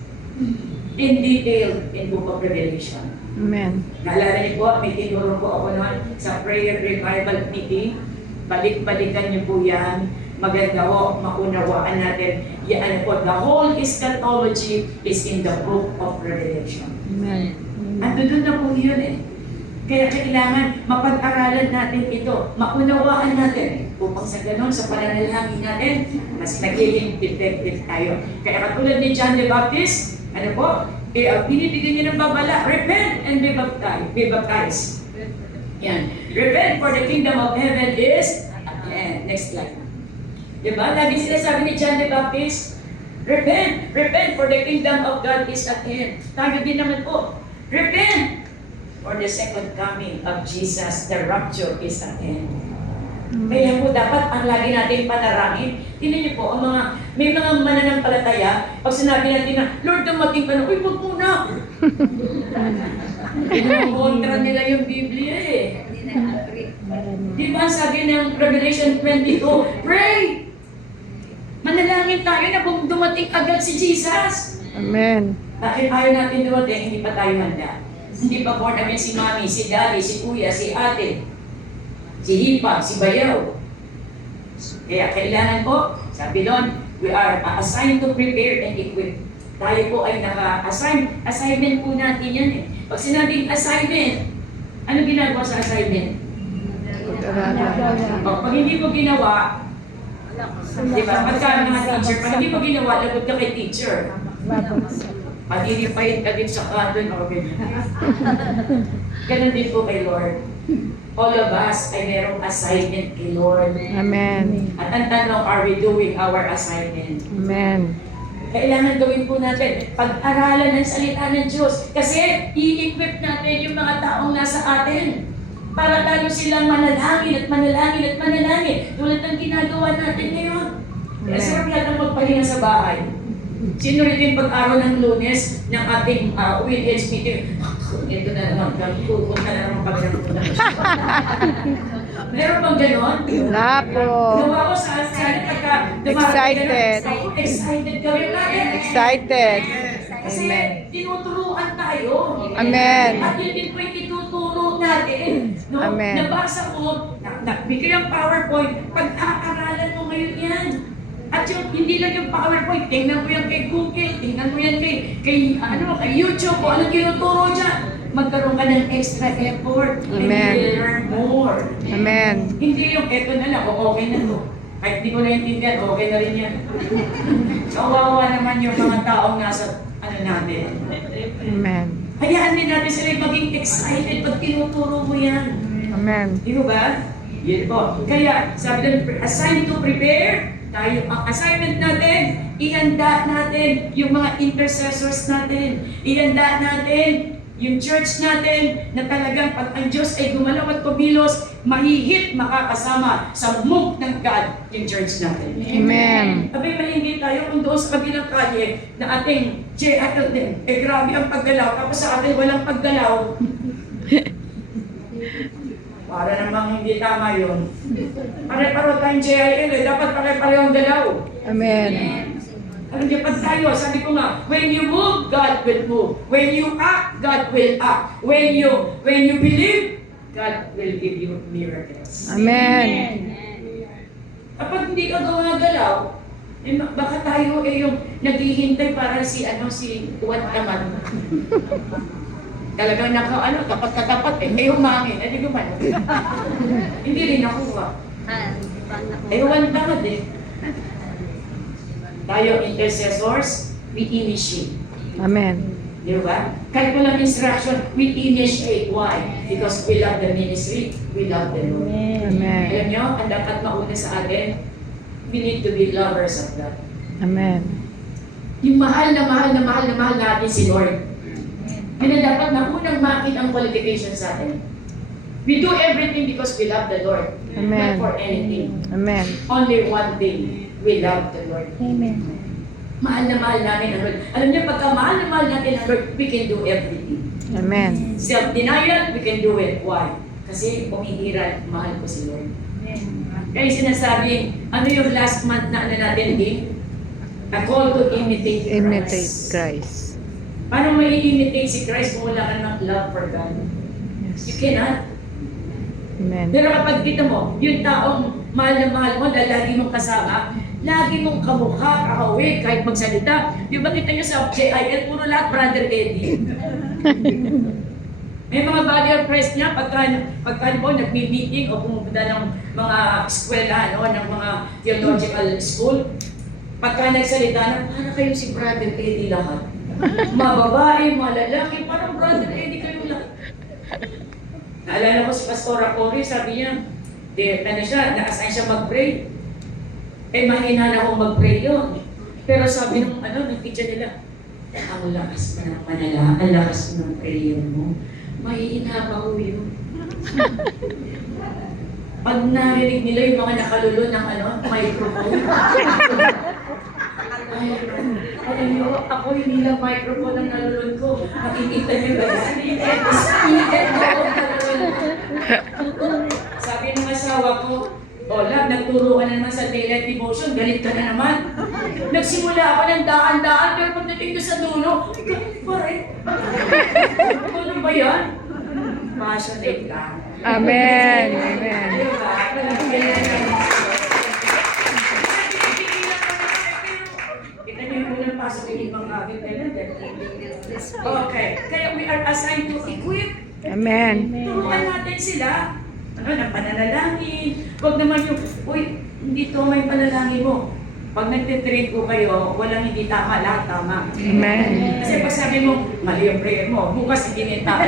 in detail in Book of Revelation. Amen. Naalala niyo po, may tinuro po ako noon sa prayer revival meeting. Balik-balikan niyo po yan. Maganda po, maunawaan natin. Yan po, the whole eschatology is in the Book of Revelation. Amen. Doon na po yun eh. Kaya kailangan mapag-aralan natin ito, maunawaan natin upang sa ganun, sa pananalangin natin, mas nagiging effective tayo. Kaya katulad ni John the Baptist, ano po, binibigyan niyo ng babala, repent and be baptized. Yan. Repent for the kingdom of heaven is at hand. Next slide. Diba? Lagi sinasabi ni John the Baptist, repent for the kingdom of God is at hand. Tayo din naman po, repent for the second coming of Jesus, the rapture is at hand. Kaya po dapat ang lagi natin panarangin. Tingnan niyo po, may mga mananampalataya, pag sinabi natin na, Lord, dumating ka na, uy, wag muna. Kontra nila yung Biblia eh. Di ba sabi ng Revelation 22, pray! Manalangin tayo na dumating agad si Jesus. Amen. Bakit ayaw natin dumating, hindi pa tayo handa. Hindi pa born again si mami, si daddy, si kuya, si ate, si hipag, si bayaw. Kaya kailangan po, sabi doon, we are assigned to prepare and equip. Tayo po ay naka-assign. Assignment po natin yan eh. Pag sinabing assignment, ano ginagawa sa assignment? Pag hindi mo ginawa, di ba? Pagka mga teacher, pag hindi mo ginawa, lagot ka kay teacher. Pag-iripayin ka din sa kanton o ganun din po kay Lord. All of us ay merong assignment kay Lord. Amen. At ang tanong, are we doing our assignment? Amen. Kailangan gawin po natin pag-aralan ng salita ng Diyos. Kasi i-equip natin yung mga taong nasa atin. Para lalo silang manalangin at manalangin at manalangin. Tulad ng ginagawa natin ngayon. Kaya sarap natin magpahinga sa bahay. Sino rin yung pag-araw ng Lunes ng ating WILH meeting? Ito na naman, pupunta na naman pag-araw. Meron bang ganon? Wala po. Gawa ko sa pagka Excited. Excited kami natin. Excited. Kasi Amen. tinuturuan tayo. Amen. At yun din po yung ituturo natin. No? Amen. Nabasa ko, nagbigay ang PowerPoint, pag-aaralan mo ngayon yan. At yung, hindi lang yung PowerPoint, tingnan mo yan kay Google, tingnan mo yan kay YouTube, kung anong tinuturo dyan. Magkaroon ka ng extra effort and Amen. you learn more. Amen. Hindi yung eto na lang, o okay na to. Kahit di ko naintindihan, okay na rin yan. Kawawa naman yung mga taong nasa natin. Amen. Hayaan din natin sila maging excited pag tinuturo mo yan. Amen. Di ba ba? Yun po. Kaya, sabi doon, assigned to prepare, tayo, ang assignment natin, ihanda natin yung mga intercessors natin. Ihanda natin yung church natin na talagang pag ang Diyos ay gumalaw at kumilos, mahihit makakasama sa move ng God yung church natin. Amen. Abay, malingit tayo kung doon sa kabilang kalye na ating JIL din. Eh, grabe ang paggalaw. Tapos sa atin walang paggalaw. Para namang hindi tama yun. Pare-paro tayong JIL eh. Dapat pare-pareho ang galaw. Amen. Alam niyo, pag tayo, sabi ko nga, when you move, God will move. When you act, God will act. When you believe, God will give you miracles. Amen. Kapag hindi ka gumagalaw, eh, baka tayo yung naghihintay para si Juan Taman. Talagang tapat na tapat eh humangin, di gumano. Hindi rin nakuha. Juan Taman eh. Tayo intercessors, we initiate. Amen. Di ba? Kahit walang instruction, we initiate. Why? Because we love the ministry, we love the Lord. Amen. Alam nyo, ang dapat mauna sa atin, we need to be lovers of God. Amen. Yung mahal na mahal na mahal na mahal natin si Lord. Yun ang dapat na unang makita ang qualification sa atin. We do everything because we love the Lord. Amen. Not for anything. Amen. Only one thing, we love the Lord. Amen. Mahal na mahal namin ang Lord. Alam niyo, pagka mahal na mahal natin ang Lord, we can do everything. Amen. Self-denial, we can do it. Why? Kasi umihiran, mahal ko si Lord. Kaya sinasabing, ano yung last month na natin din? A call to imitate Christ. Imitate Christ. Paano may imitate si Christ kung wala ka ng love for God? You Yes. cannot. Amen. Pero kapag kita mo, yung taong mahal na mahal mo, dahil lagi mong kasama, lagi mong kamukha, kakawig, kahit magsalita. Di ba kita nyo sa JIL, puro lahat Brother Eddie. May mga body of Christ niya, pagka po nagmi-meeting o pumunta ng mga eskwela, ng mga theological school, pagka nagsalita na, para kayo si Brother Eddie lahat. Mga babae, mga lalaki, parang Brother Eddie kayo lahat. Naalala ko si Pastora Cory, sabi niya, na-assign siya mag-pray. Eh, mahina na akong mag-pray yun. Pero sabi nung teacher nila, ang lakas pa ng manala, ang lakas pa ng prayer mo. Mahina pa ko yun. Pag narinig nila yung mga nakalulo ng microphone. Alam niyo, ako hindi lang microphone ang nalulun ko. Makikita niyo ba yan? Speaker ko ang nalulun ko. Sabi ng asawa ko, love, nagturo ka na naman sa daily devotion, galit ka na naman. Nagsimula ako ng daan-daan, pero pagdating doon sa dulo, galit pa rin. Ano ba yan? Passionate ka. Amen. Amen. Kita niyo yung unang pasok ng ibang aking talaga. Okay. Kaya we are assigned to equip. Amen. Turuan natin sila. Ng pananalangin. Huwag naman yung, hindi to may panalangin mo. Pag nagtitrain ko kayo, walang hindi tama, lahat tama. Amen. Kasi pag sabi mo, mali yung prayer mo, bukas hindi na tama.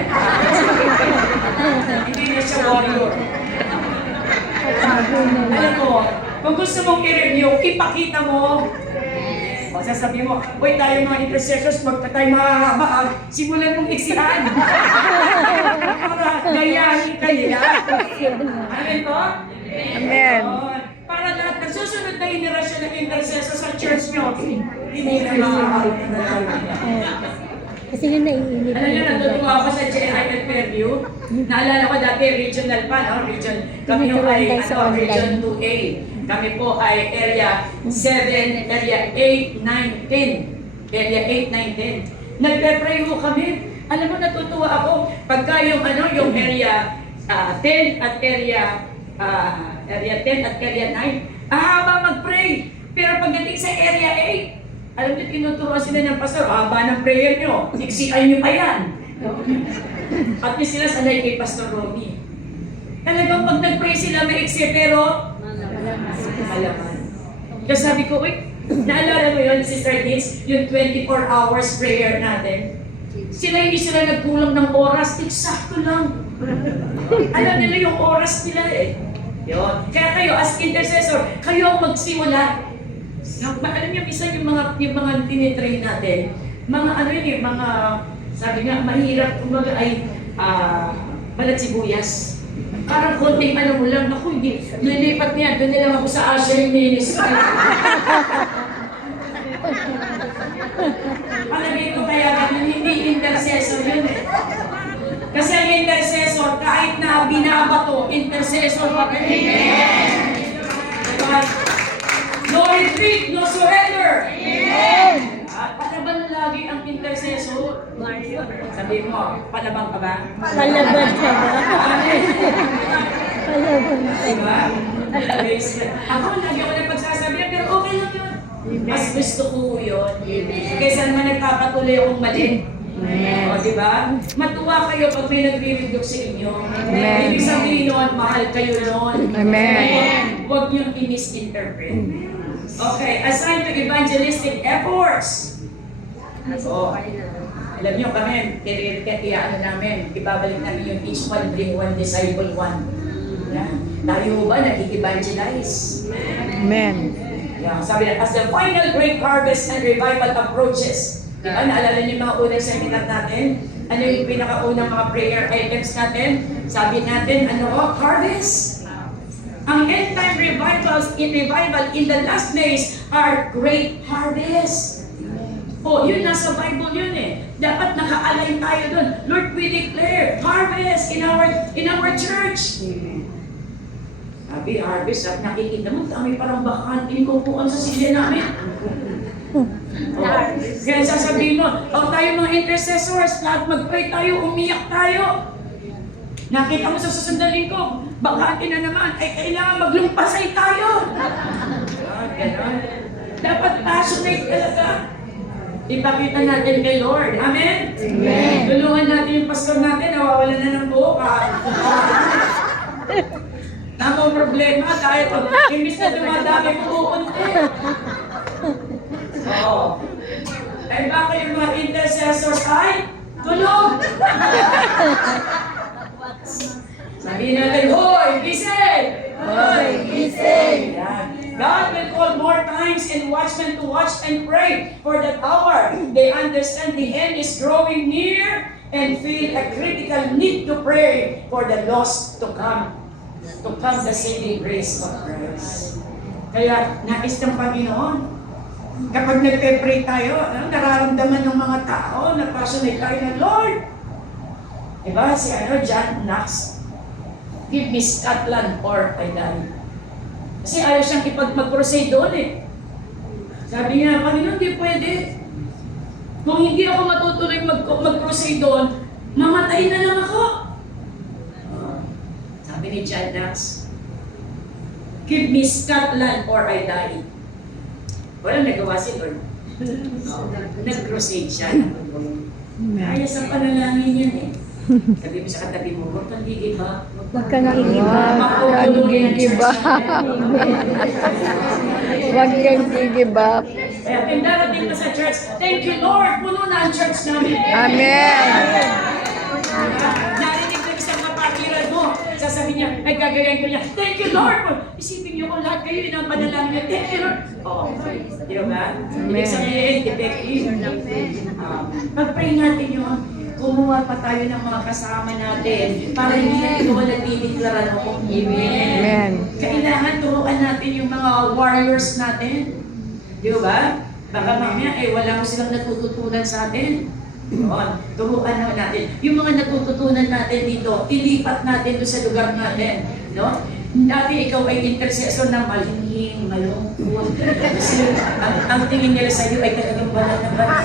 Hindi na siya warrior. Alam mo, kung gusto mong i-review, ipakita mo. O sasabihin mo, tayo mga intercessors, magka tayo mahahaba, simulan mong iksihan. Para gayahin kanila. Amen po? Amen. Para lahat ng susunod na henerasyon ng intercessors sa church nyo, hindi na makakaroon na tayo. Kasi yun naiinit. Alam nyo, natutuwa ako sa JIL Fairview. Naalala ko dati, regional pa, no? Kami yung ay, Region 2A. Kami po ay Area 7, Area 8, 9, 10. Area 8, 9, 10. Nagpe-pray ho kami. Alam mo, natutuwa ako. Pagka yung Area 10 at Area 10 at Area 9, ahaba mag-pray. Pero pagdating sa area 8, alam niyo, tinuturuan sila ng pastor, haba ng prayer nyo, iksian nyo pa yan. At yung sila sanay kay Pastor Ronnie. Talagang pag nag-pray sila, may iksi, pero malaman. Kaya sabi ko, uy, naalala mo yun, Sister Dins, yung 24 hours prayer natin? Hindi sila nagkulang ng oras, eksakto lang. Alam nila yung oras nila eh. Yun. Kaya kayo, as intercessor, kayo ang magsimula. Alam niyo, isa yung mga tinitrain natin, mga ano yun eh, mga, sabi nga, mahirap, kumbaga ay, balat sibuyas. Parang konting ano mo lang, naku, hindi, nilipat niya, doon nilang ako sa Asher Ministry. Palagay ko kaya ganun, hindi intercessor yun eh. Kasi ang intercessor, kahit na binabato, intercessor pa rin. Diba? No retreat, no surrender. Palaban lagi ang intercessor. Sabi mo, palaban ka ba? Palaban ka ba? Palaban ka Diba? Ako, lagi ako napagsasabihan, pero okay lang yun. Mas gusto ko yun. Kaysa naman nagpapatuloy akong mali. O, diba? Matuwa kayo pag may nagre-reduce sa inyo. Amen. Ibig sabihin nun, mahal kayo nun. Amen. Huwag niyong i-misinterpret. Okay, assigned to evangelistic efforts. So, alam niyo kami, ano namin, ibabalik namin yung teach one, bring one, disciple one. Yan. Tayo ba nag-evangelize? Amen. Yeah, sabi na, as the final great harvest and revival approaches, diba, naalala niyo yung mga unang seminar natin? Ano yung pinakaunang mga prayer items natin? Sabi natin, harvest. Ang end-time revival in the last days are great harvest. Yun nasa Bible yun eh. Dapat naka-align tayo dun. Lord, we declare harvest in our church. Sabi, harvest, at nakikita mo, kami parang bakanting kukuan sa silya namin. Kaya sasabihin mo, tayo mga intercessors, lahat mag-pray tayo, umiyak tayo. Nakita mo sa susundalin ko, bakante na naman, ay kailangan maglumpasay tayo. Ganon. Dapat passionate talaga. Ipakita natin kay Lord. Amen? Amen. Tulungan natin yung pastor natin, nawawalan na ng buhok. Tamang problema dahil pag imbis na dumadami, pupunti. Oo. Ay baka yung mga intercessors ay tulog. Sabihin natin, hoy, gising! Hoy, gising! Yan. God will call more times and watchmen to watch and pray for that hour. They understand the end is growing near and feel a critical need to pray for the lost to come the saving grace of Christ. Kaya, nais ng Panginoon, kapag nagpe-pray tayo, nararamdaman ng mga tao, na-passionate tayo ng Lord. Diba, si John Knox, give me Scotland or I die. Kasi ayaw siyang mag-crusade doon eh. Sabi niya, Panginoon, hindi pwede. Kung hindi ako matutuloy mag-crusade doon, mamatay na lang ako. Sabi ni John Knox, give me Scotland or I die. Walang nagawa si Lord. Nag-crusade siya. Kaya sa panalangin yan eh. Sabi mo sa katabi mo, huwag kang gigiba. Huwag ka nang igiba. Huwag kang gigiba. Huwag kang gigiba. Kaya pindarating na sa church, thank you Lord, puno na ang church namin. Amen. Narinig ko isang kapatiran mo, sasabihin niya, ay gagayain ko niya, thank you Lord. Isipin niyo kung lahat kayo, inang panalangin niya, thank you Lord. Oo, di ba? Ibig sabihin, effective. Pag-pray natin yun. Kumuha pa tayo ng mga kasama natin para hindi natin naman nagdideklara mo. Amen. Kailangan turuan natin yung mga warriors natin. Di ba? Baka mamaya, wala mo silang natututunan sa atin. Turuan natin. Yung mga natututunan natin dito, ilipat natin doon sa lugar natin. No? Dati ikaw ay intercessor na malinging, malungkot. Kasi ang tingin nila sa iyo ay talagang balat na balat.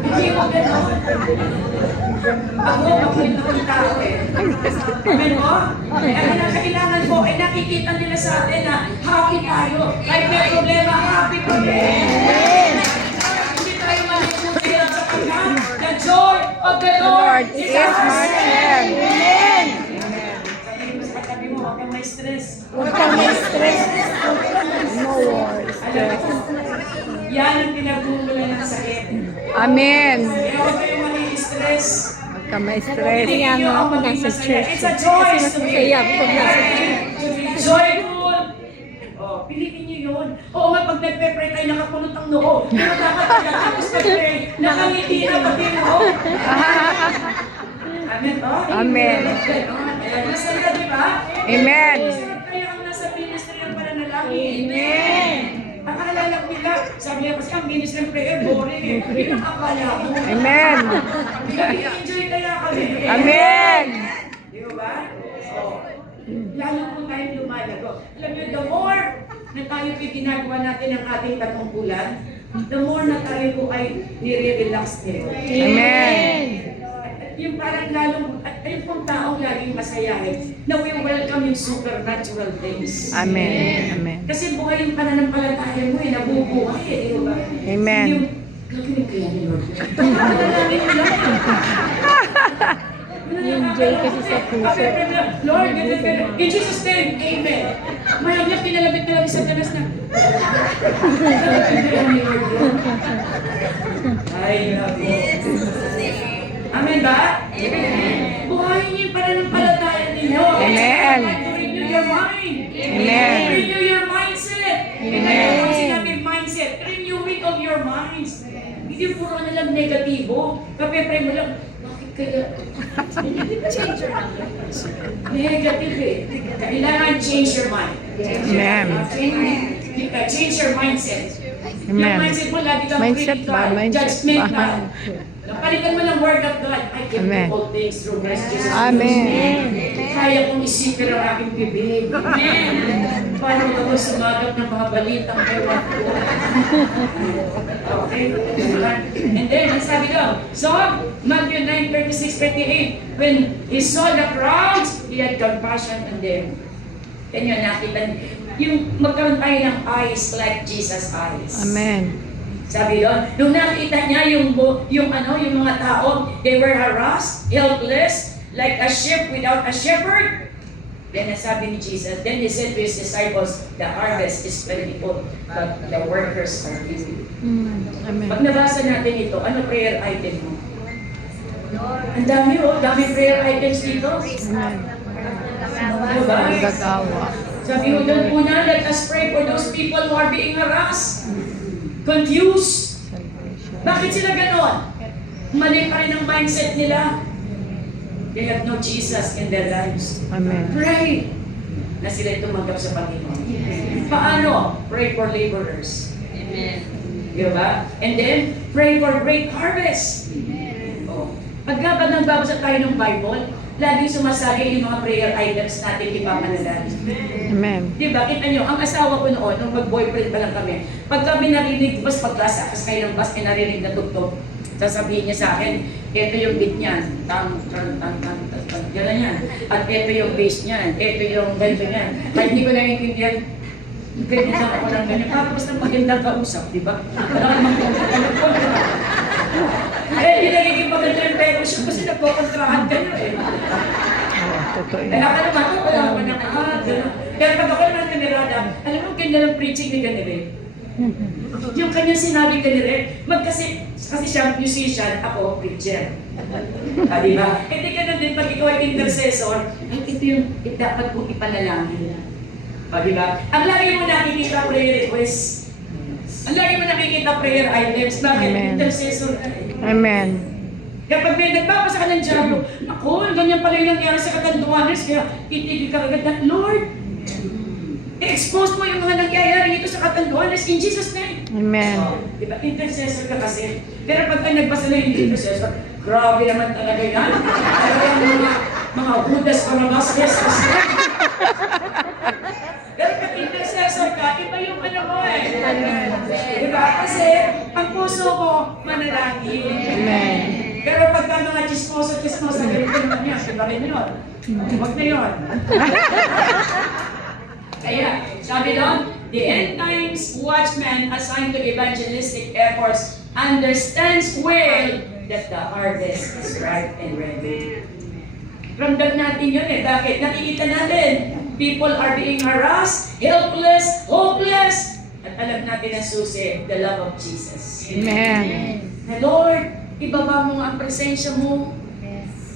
Hindi mo gano'n. Ako, makulit akong tao eh. Amen po? Ang kailangan po ay nakikita nila sa atin na happy tayo. Kahit may problema, happy po rin. Hindi tayo maliit ng kaya sapagkat the joy of the Lord is our strength. Amen. Sabi mo sa katabi mo, huwag kang may stress. Huwag kang may stress. No worries. Alam mo, yan ang pinagmumulan ng sakit. Amen. Kaya huwag kayong mali-stress. Huwag ka may stress. Kaya nga ako nasa church. It's a choice Kasi to be masaya ako nasa church. joyful. Oh, piliin niyo yun. Oo nga, pag nagpe-pray tayo, nakakulot ang noo. Pero dapat pagkatapos mag-pray, nakangiti na pati yung noo. Amen po? Amen. Masaya, di ba? Amen. Masarap kayo ang nasa ministry ng pananalangin. Amen. Akala lang nila, sabi niya kasi ang ministry ng prayer, boring eh. Hindi nakakala mo. Amen. Enjoy kaya kami. Amen. Di ba ba? So, lalo po tayong lumalago. Alam niyo, the more na tayo po ginagawa natin ang ating katungkulan, the more na tayo po ay nire-relax din. Amen. Yung parang lalong, ayun pong taong laging masayahin, na we welcome yung supernatural things. Amen. Amen. Kasi buhay yung pananampalataya mo eh, nabubuhay eh, di ba? Amen. Yung, gagawin kaya ni Lord. Pananalig mo lang eh. Enjoy kasi sa puso. Lord, in Jesus' name, amen. Mayroon niya, kinalabit na lang sa tanas na. Ay, love you. Amen ba? Amen. Buhayin niyo yung pananampalataya ninyo. Amen. Renew your mind. Amen. Renew your mindset. Amen. Kung sinabi mindset, renewing of your minds. Hindi puro na lang negatibo. Kapepre mo lang, bakit kaya? Change your mind. Negative eh. Kailangan change your mind. Amen. Change your mindset. Amen. Yung mindset mo, lagi kang Mindset critical, ba? Mindset judgmental. ba? Palitan mo ng word of God. I can Amen. do all things through Christ Jesus. Amen. Kaya kong isipin ang aking bibig. Amen. Paano ako sumagap ng mga balitang ewan ko? Okay? And then, ang sabi daw, so, Matthew 9:36-38, when he saw the crowds, he had compassion on them. Yan yun, nakita yung magkaroon tayo ng eyes like Jesus' eyes. Amen. Sabi doon, nung nakita niya yung mga tao, they were harassed, helpless, like a sheep without a shepherd. Then sabi ni Jesus, then he said to his disciples, the harvest is plentiful, but the workers are few. Amen. Pag nabasa natin ito, ano prayer item mo? Ang dami dami prayer items dito. Amen. Diba? Gagawa. Sabi mo doon una, let us pray for those people who are being harassed, confused. Bakit sila ganon? Mali pa rin ang mindset nila. They have no Jesus in their lives. Amen. Pray na sila tumanggap sa Panginoon. Paano? Pray for laborers. Amen. Diba? And then, pray for great harvest. Oh. Pagka ba nagbabasa tayo ng Bible, laging sumasali yung mga prayer items natin ipapanalangin. Amen. Diba? Kita nyo, ang asawa ko noon, nung mag-boyfriend pa lang kami, pag kami narinig, bas pagkasakas kayo ng bus, narinig na tugtog, sasabihin niya sa akin, ito yung beat niyan, gano'n yan. At ito yung bass niyan, ito yung ganito niyan. Kahit hindi ko naiintindihan, ganyan lang ako ng ganyan. Basta magandang kausap, di ba? Wala ka namang hindi nagiging maganda yung fellowship kasi nagkokontrahan kayo eh. Oo, totoo Kaya yan. ka naman, wala ko na gano'n. Pero pag ako naman kanirada, alam mo, ganda ng preaching ni Ganire. Yung kanyang sinabi Ganire, kasi siya musician, ako preacher. Di ba? Hindi ganun din, pag ikaw ay intercessor, ay ito yung dapat kong ipanalangin. Di ba? Ang lagi mo nakikita prayer requests. Ang lagi mo nakikita prayer items. Bakit? Amen. Intercessor ka eh. Amen. Kapag may nagbabasa ka ng dyaryo, ako, ganyan pala yung nangyari sa katanduanes, kaya itigil ka agad na, Lord, i-expose mo yung mga nangyayari dito sa katanduanes in Jesus' name. Amen. Diba? Intercessor ka kasi. Pero pag tayo nagbasa na yung intercessor, grabe naman talaga yan. Talagang mga Judas Barabasques kasi. Pero pag intercessor ka, iba yung ano mo eh. Diba? Kasi ang puso mo, manalangin. Amen. Pero pagka mga chismoso, ganito naman yan. Iba rin yun. Huwag na yun. Kaya, sabi doon, the end times watchman assigned to evangelistic efforts understands well that the harvest is ripe and ready. Ramdam natin yun eh. Bakit? Nakikita natin. People are being harassed, helpless, hopeless. At alam natin ang susi, the love of Jesus. Amen. Na Lord, ibaba mo nga ang presensya mo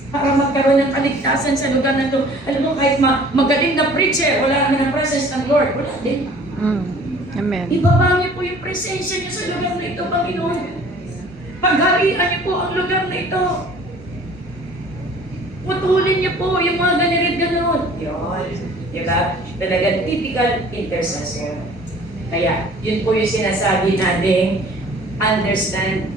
para magkaroon ng kaligtasan sa lugar na ito. Alam mo, kahit magaling na preacher, wala naman ang presence ng Lord. Wala din. Amen. Ibaba niyo po yung presensya niyo sa lugar na ito, Panginoon. Pagharian niyo po ang lugar na ito. Putulin niyo po yung mga ganun. Yun. Diba? Talagang typical intercessor. Kaya, yun po yung sinasabi natin, understand,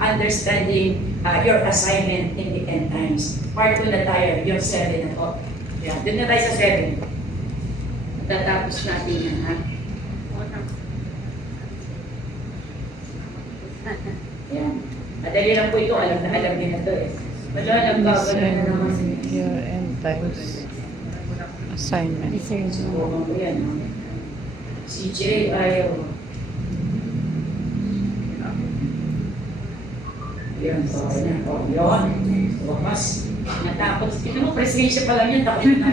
understanding your assignment in the end times. Part 2 na tayo, yung 7 na po. Yan, doon na tayo sa 7. Tatapos natin yan, ha? Yan. Madali lang po ito, alam din na ito eh. Wala, nagbabago na naman. Your end times assignment. Subukan ko yan, ha? Si Jay ayaw. Yan, sorry na. O, yun. Wakas. Natakot. Ito mo, presensya pa lang yan. Takot na.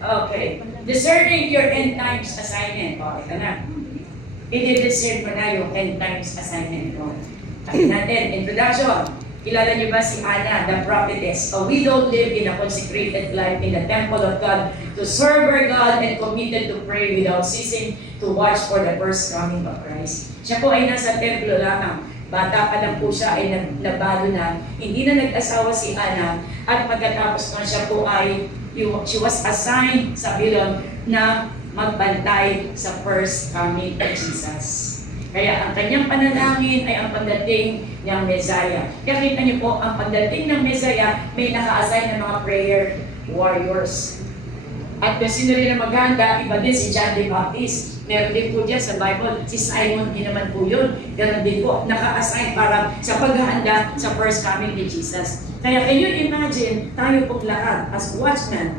Okay. Discerning your end times assignment. O, ito na. I-discern mo na yung end times assignment mo. Sabi natin, introduction. Kilala niyo ba si Anna, the prophetess? A widow lived in a consecrated life in the temple of God to serve her God and committed to pray without ceasing to watch for the first coming of Christ. Siya po ay nasa templo lamang. Bata pa lang po siya ay nabalo na. Hindi na nag-asawa si Anna at pagkatapos na siya po ay she was assigned sa Babylon na magbantay sa first coming of Jesus. Kaya ang kanyang panalangin ay ang pagdating ng Messiah. Kaya kita niyo po, ang pagdating ng Messiah, may naka-assign na mga prayer warriors. At kung sino rin ang maghanda, iba din si John the Baptist. Meron din po dyan sa Bible, si Simon din naman po yun. Ganon din po, naka-assign para sa paghahanda sa first coming ni Jesus. Kaya can you imagine, tayo pong lahat as watchmen,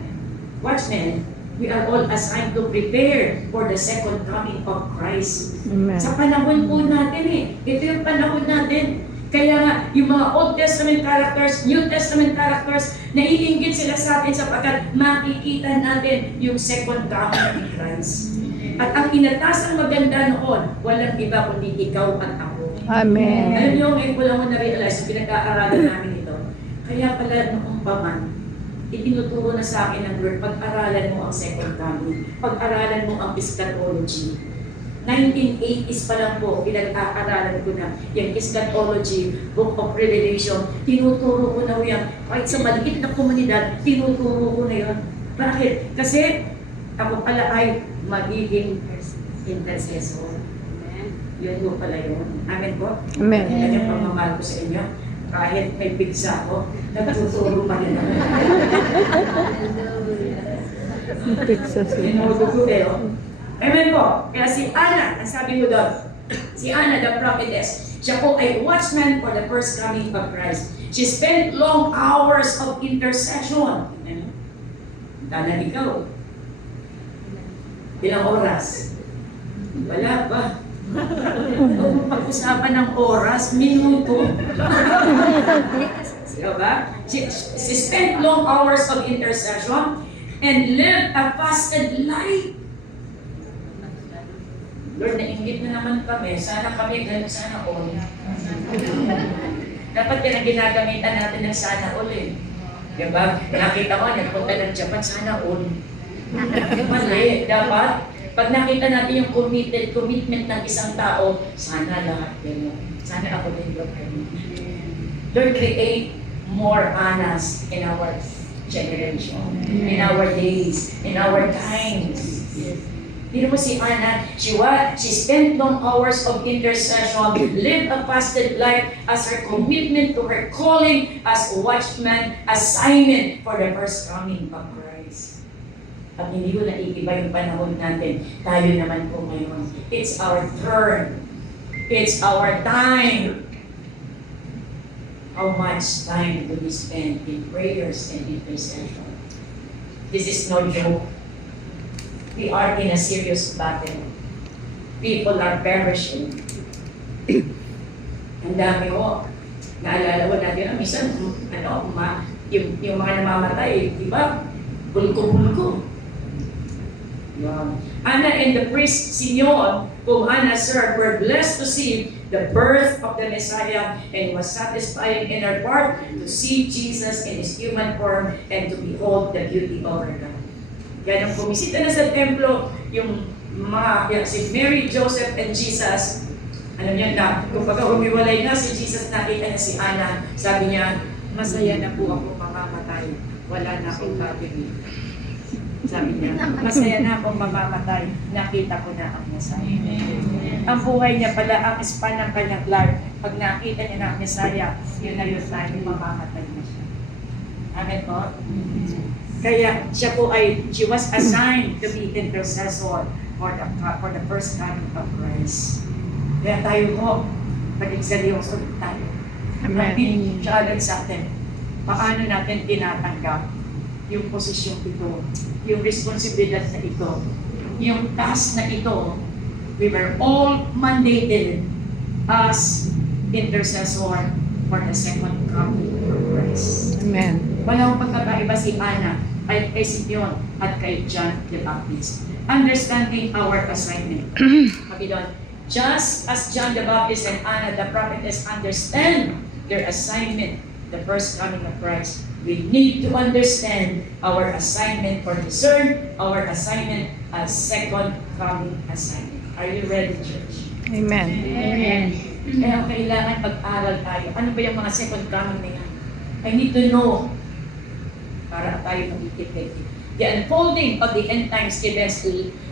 we are all assigned to prepare for the second coming of Christ. Amen. Sa panahon po natin eh. Ito yung panahon natin. Kaya nga, yung mga Old Testament characters, New Testament characters, naiinggit sila sa atin sapagkat makikita natin yung second coming of Christ. At ang inatasang maganda noon, walang iba kundi ikaw at ako. Amen. Alam niyo, ngayon ko lang mo na-realize, pinag-aaralan namin ito. Kaya pala noong paman, itinuturo na sa akin ng Lord, pag-aralan mo ang second coming, pag-aralan mo ang eschatology. 1980s pa lang po, pinag-aaralan ko na yung eschatology, Book of Revelation, tinuturo ko na yan. Kahit sa maliit na komunidad, tinuturo ko na yan. Bakit? Kasi ako pala ay magiging intercessor. Yun mo pala yun. Amen po? Amen. Yan yung pagmamahal ko sa inyo. Kahit may pigsa ako, nagtuturo pa rin ako. Pizza Minuto ko pero. Amen po. Kaya si Anna, ang sabi mo doon, si Anna the prophetess, siya po ay watchman for the first coming of Christ. She spent long hours of intercession. Tana ikaw. Ilang oras? Wala pa. Kung pag-usapan ng oras, minuto. Diba? She spent long hours of intercession and lived a fasted life. Lord, nainggit na naman kami. Sana kami ganun, sana all. Dapat yan ang ginagamitan natin ng sana all eh. Diba? Nakita ko, nagpunta ng Japan, sana all. Mali, dapat pag nakita natin yung commitment ng isang tao, sana lahat yun. Sana ako din, Lord. Lord, create more Annas in our generation, in our days, in our times. Dito mo si Anna, she spent long hours of intercession, lived a fasted life as her commitment to her calling as watchman assignment for the first coming of Christ. At hindi ko naiiba yung panahon natin. Tayo naman po ngayon. It's our turn. It's our time. How much time do we spend in prayers and intercession? This is no joke. We are in a serious battle. People are perishing. Ang dami ho. Naalala ko natin, minsan, yung mga namamatay, di ba? Bulko-bulko. Wow. Anna and the priest Simeon, whom Anna served, were blessed to see the birth of the Messiah, and was satisfied in her heart to see Jesus in his human form and to behold the beauty of her God. Kaya nung bumisita na sa templo, yung si Mary, Joseph, and Jesus, alam niyo na, kung pagka humiwalay na si Jesus, nakita niya si Anna, sabi niya, masaya na po ako mamamatay, wala na akong kabili. Sabi niya, masaya na akong mamamatay, nakita ko na ang Messiah. Ang buhay niya pala, ang span ng kanyang life, pag nakita niya na ang Messiah, yun na yung time, mamamatay na siya. Amen po? Kaya siya po she was assigned to be intercessor for the first coming of Christ. Kaya tayo po, maging seryoso tayo. Amen. Challenge sa atin. Paano natin tinatanggap yung posisyon ito, yung responsibilidad na ito, yung task na ito. We were all mandated as intercessor for the second coming of Christ. Amen. Walang pagkakaiba si Anna ay kay Simeon at kay John the Baptist. Understanding our assignment. Sabi doon, just as John the Baptist and Anna the prophetess understand their assignment, the first coming of Christ, we need to understand our assignment or discern our assignment as second coming assignment. Are you ready, church? Amen. Amen. Kaya kailangan pag-aral tayo. Ano ba yung mga second coming na yan? I need to know para tayo mag-itipid. The unfolding of the end times events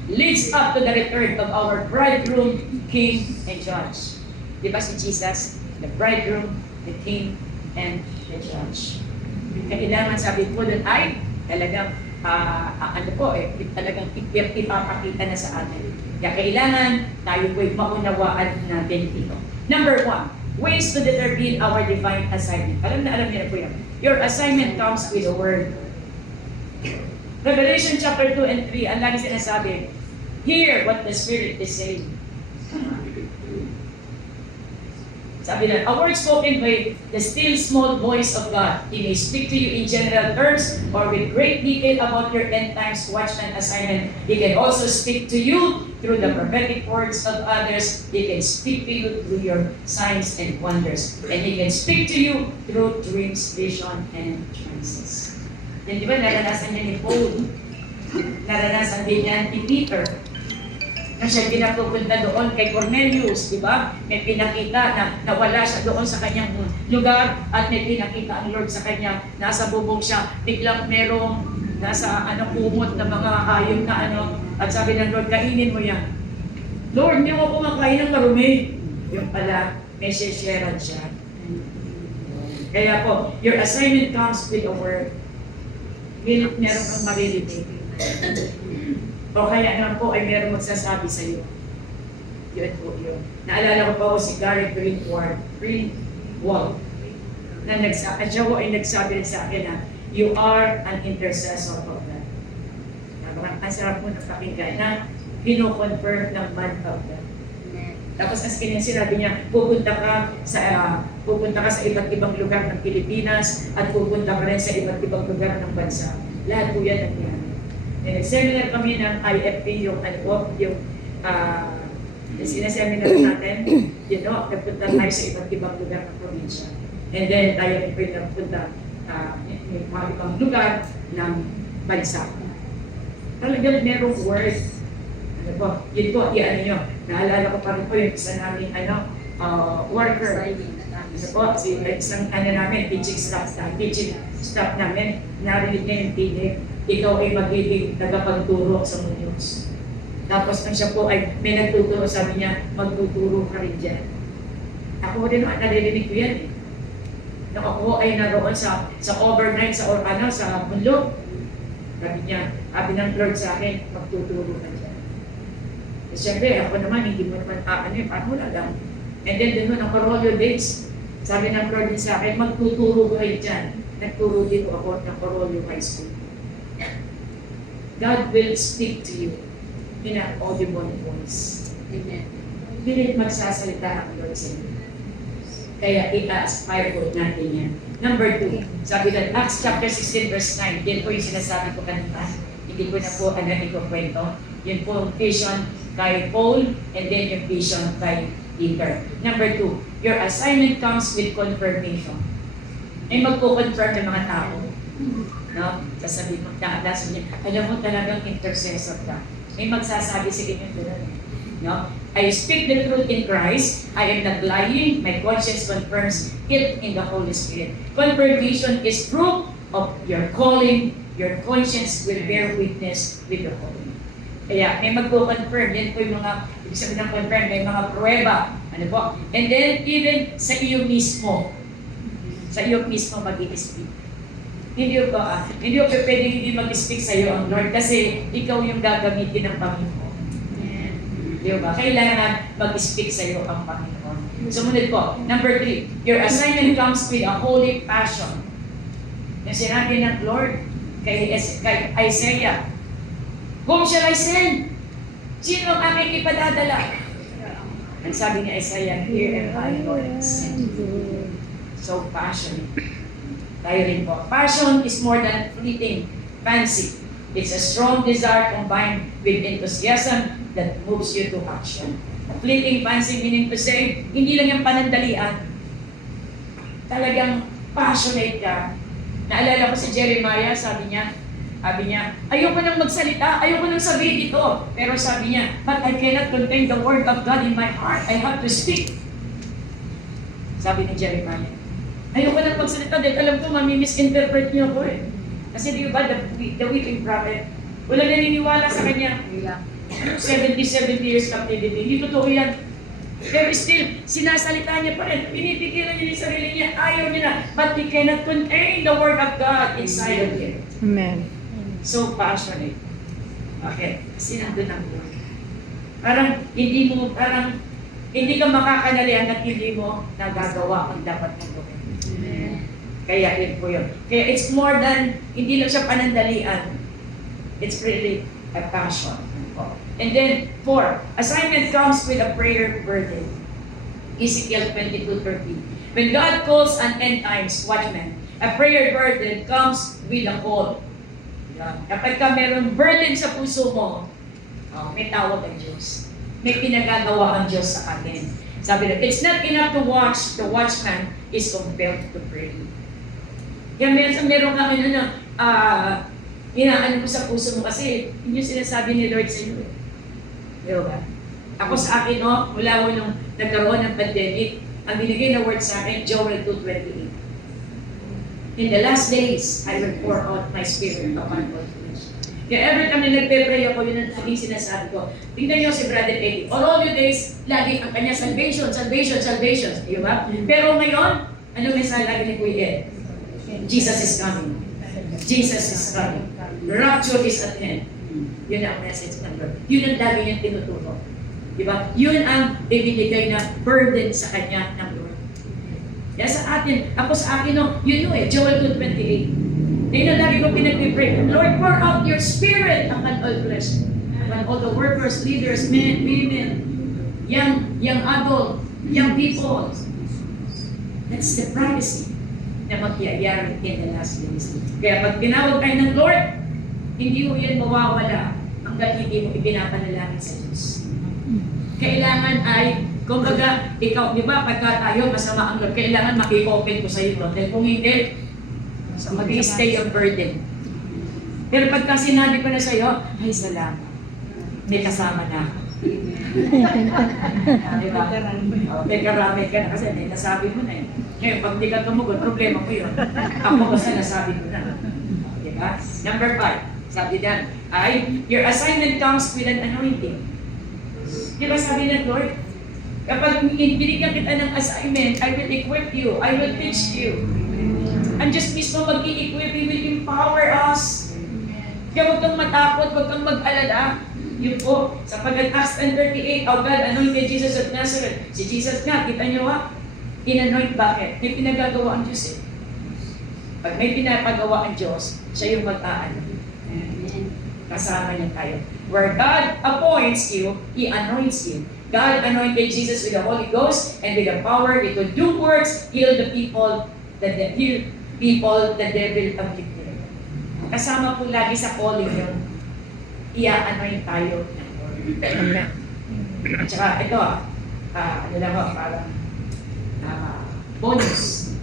leads up to the return of our bridegroom, king, and judge. Di ba si Jesus? The bridegroom, the king, and the judge. Kailangan sabi po doon ay talagang talagang ipapakita na sa atin. Kaya kailangan tayo po'y maunawaan natin ito. Number 1, ways to determine our divine assignment. Alam niyo na po yan. Your assignment comes with a word. Revelation chapter 2 and 3, ang lagi sinasabi, hear what the Spirit is saying. Sabi na, a word spoken by the still small voice of God. He may speak to you in general terms or with great detail about your end times watch and assignment. He can also speak to you through the prophetic words of others. He can speak to you through your signs and wonders. And He can speak to you through dreams, vision, and trances. Yan di ba, naranasan niya ni Paul. Naranasan din niya ni Peter. Na siya pinapupunta doon kay Cornelius, di ba? May pinakita na nawala siya doon sa kanyang lugar at may pinakita ang Lord sa kanya. Nasa bubong siya, biglang merong nasa kumot na mga hayop na at sabi ng Lord, kainin mo yan. Lord, hindi mo kumakain ng marumi. Yung pala, may share siya. Kaya po, your assignment comes with a word. Meron kang maririnig. O kaya naman po ay meron magsasabi sa iyo. Yun po yun. Naalala ko pa po si Gary Greenwald na siya po ay nagsabi rin sa akin na you are an intercessor of God. Ang sarap po napakinggan na pino-confirm ng man of God. Tapos as kanyang sinabi niya, pupunta ka sa iba't ibang lugar ng Pilipinas at pupunta ka rin sa iba't ibang lugar ng bansa. Lahat po yan ang yan. Seminar kami ng IFP, yung sinaseminar natin, nagpunta tayo sa iba't ibang lugar ng probinsya. And then tayo nagpunta mga ibang lugar ng bansa. Talagang merong word. Ano po, yun po, nyo. Naalala ko pa rin po yung isa namin, worker. Isa po, isang namin, teaching staff namin, narinig niya yung tinig. Ikaw ay magiging tagapagturo sa munyos. Tapos nang siya po ay may nagtuturo, sabi niya, magtuturo ka rin dyan. Ako rin naririnig ko yan. Nung ako ay naroon sa overnight, sa bundok, sabi niya, sabi ng Lord sa akin, magtuturo ka dyan. Siyempre, ako naman, hindi mo naman paano lang. And then, dun ng Corolio days, sabi ng Lord din sa akin, magtuturo kayo dyan. Nagturo din ako ng Corolio High School. God will speak to you in an audible voice. Amen. Pilit magsasalita ang Lord sa inyo. Kaya i-aspire po natin yan. Number 2, sabi na Acts chapter 16 verse 9, yan po yung sinasabi ko kanina. Hindi ko na po ikukwento. Yun po yung vision kay Paul and then yung vision kay Peter. Number 2, your assignment comes with confirmation. Ay magpo-confirm ng mga tao. No? Sasabihin mo, nakadasan niya, alam mo talagang intercessor ka. May magsasabi sa inyo doon. No? I speak the truth in Christ. I am not lying. My conscience confirms it in the Holy Spirit. Confirmation is proof of your calling. Your conscience will bear witness with your calling. Kaya may magpo-confirm. Yan po yung mga, ibig sabihin ng confirm, may mga pruweba. Ano po? And then even sa iyo mismo. Sa iyo mismo mag-i-speak. Hindi ko pwedeng hindi mag-speak sa iyo ang Lord kasi ikaw yung gagamitin ng Panginoon. Di ba? Kailangan mag-speak sa iyo ang Panginoon. Sumunod po. Number 3, your assignment comes with a holy passion. Yung sinabi ng Lord kay Isaiah, whom shall I send? Sino ang aking ipadadala? Ang sabi ni Isaiah, here am I, Lord, send you. So passionate. Tayo rin po. Passion is more than fleeting fancy. It's a strong desire combined with enthusiasm that moves you to action. Fleeting fancy meaning to say, hindi lang yung panandalian. Talagang passionate ka. Naalala ko si Jeremiah, sabi niya, ayoko nang magsalita, ayoko nang sabihin ito. Pero sabi niya, but I cannot contain the word of God in my heart. I have to speak. Sabi ni Jeremiah. Ayoko nang magsalita dahil alam ko mami-misinterpret niyo ako eh. Kasi di ba, the weeping prophet, wala naniniwala sa kanya. 70 years captivity. Hindi totoo yan. Pero still, sinasalita niya pa rin. Pinipigilan niya yung sarili niya. Ayaw niya na. But he cannot contain the word of God inside of him. Amen. So passionate. Okay. Kasi nandun ang Lord. Hindi ka makakanalian at hindi mo nagagawa ang dapat mong gawin. Kaya yun po yun. Kaya it's more than, hindi lang siya panandalian. It's really a passion. And then, 4, assignment comes with a prayer burden. Ezekiel 22:13. When God calls an end times watchman, a prayer burden comes with a call. Yan. Kapag ka mayroong burden sa puso mo, may tawag ang Diyos. May pinagagawa ang Diyos sa atin. Sabi na, it's not enough to watch, the watchman is compelled to pray. Kaya meron kami inaano mo sa puso mo kasi yun yung sinasabi ni Lord sa iyo. Di ba? Ako sa akin, mula nung nagkaroon ng pandemic, ang binigay na word sa akin, Joel 2:28. In the last days, I will pour out my spirit upon all flesh. Kaya every time na nagpe-pray ako, yun ang aking sinasabi ko. Tingnan niyo si Brother Eddie. All of your days, lagi ang kanya salvation. Di ba? Pero ngayon, ano may lagi ni Kuya Ed? Jesus is coming. Jesus is coming. Rapture is at hand. Yun ang message ng Lord. Yun ang lagi niyang tinuturo. Diba? Yun ang ibinigay na burden sa kanya ng Lord. Kaya sa atin, ako sa akin, yun Joel 2:28. Yun ang lagi ko pinag-pray. Lord, pour out your spirit upon all flesh. Upon all the workers, leaders, men, women, young adult, young people. That's the prophecy na magyayari in the last days. Kaya pag tinawag tayo ng Lord, hindi mo yan mawawala hanggang hindi mo ipinapanalangin sa Diyos. Kailangan ay, kumbaga, ikaw, di ba, pagka tayo masama ang Lord, kailangan makikopen ko sa iyo. Dahil kung hindi, mag-i-stay ang burden. Pero pagka sinabi ko na sa iyo, ay salamat, may kasama na ako. Diba? May karami ka na kasi may nasabi mo na eh. Ngayon, pag di ka tumugon, problema ko yun. Ako kasi nasabi ko na. Diba? Number 5, sabi dan, your assignment comes with an anointing. Diba sabi ng Lord? Kapag binigyan kita ng assignment, I will equip you, I will teach you. Ang Diyos mismo mag-i-equip, He will empower us. Kaya huwag kang matakot, huwag kang mag-alala. Yun po, sapagkat Acts 10:38, O God, anointed Jesus of Nazareth. Si Jesus nga, kita nyo ha? In-anoint, bakit? May pinagagawa ang Diyos eh. Pag may pinapagawa ang Diyos, siya yung mag-aano. Kasama niya tayo. Where God appoints you, He anoints you. God anointed Jesus with the Holy Ghost and with the power to do works, heal the people, the devil afflicted. Kasama po lagi sa calling yun. Ia-anoint tayo. Amen. At saka ito, ano lang ho, parang bonus.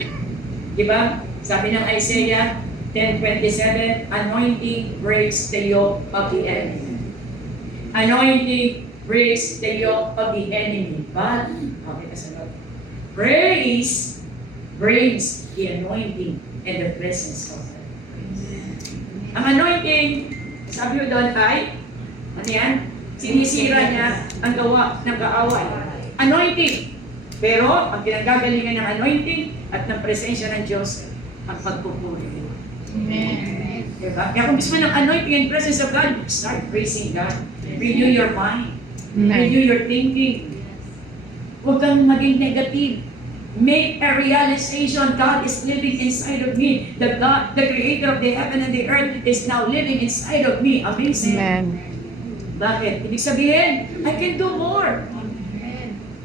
Diba? Sabi ng Isaiah 10:27, anointing breaks the yoke of the enemy. Anointing breaks the yoke of the enemy. But, okay, kasunod. Praise brings the anointing and the presence of God. Ang anointing, sabi ko doon ay, ano yan? Sinisira niya ang gawa ng kaaway. Anointing. Pero, ang pinagagalingan ng anointing at ng presensya ng Diyos, ang pagpupuri. Amen. Diba? Kaya kung gusto mo ng anointing and presence of God, start praising God. Renew your mind. Renew your thinking. Huwag kang maging negative. Make a realization God is living inside of me. The God, the creator of the heaven and the earth is now living inside of me. Amazing. Amen. Bakit? Ibig sabihin, I can do more.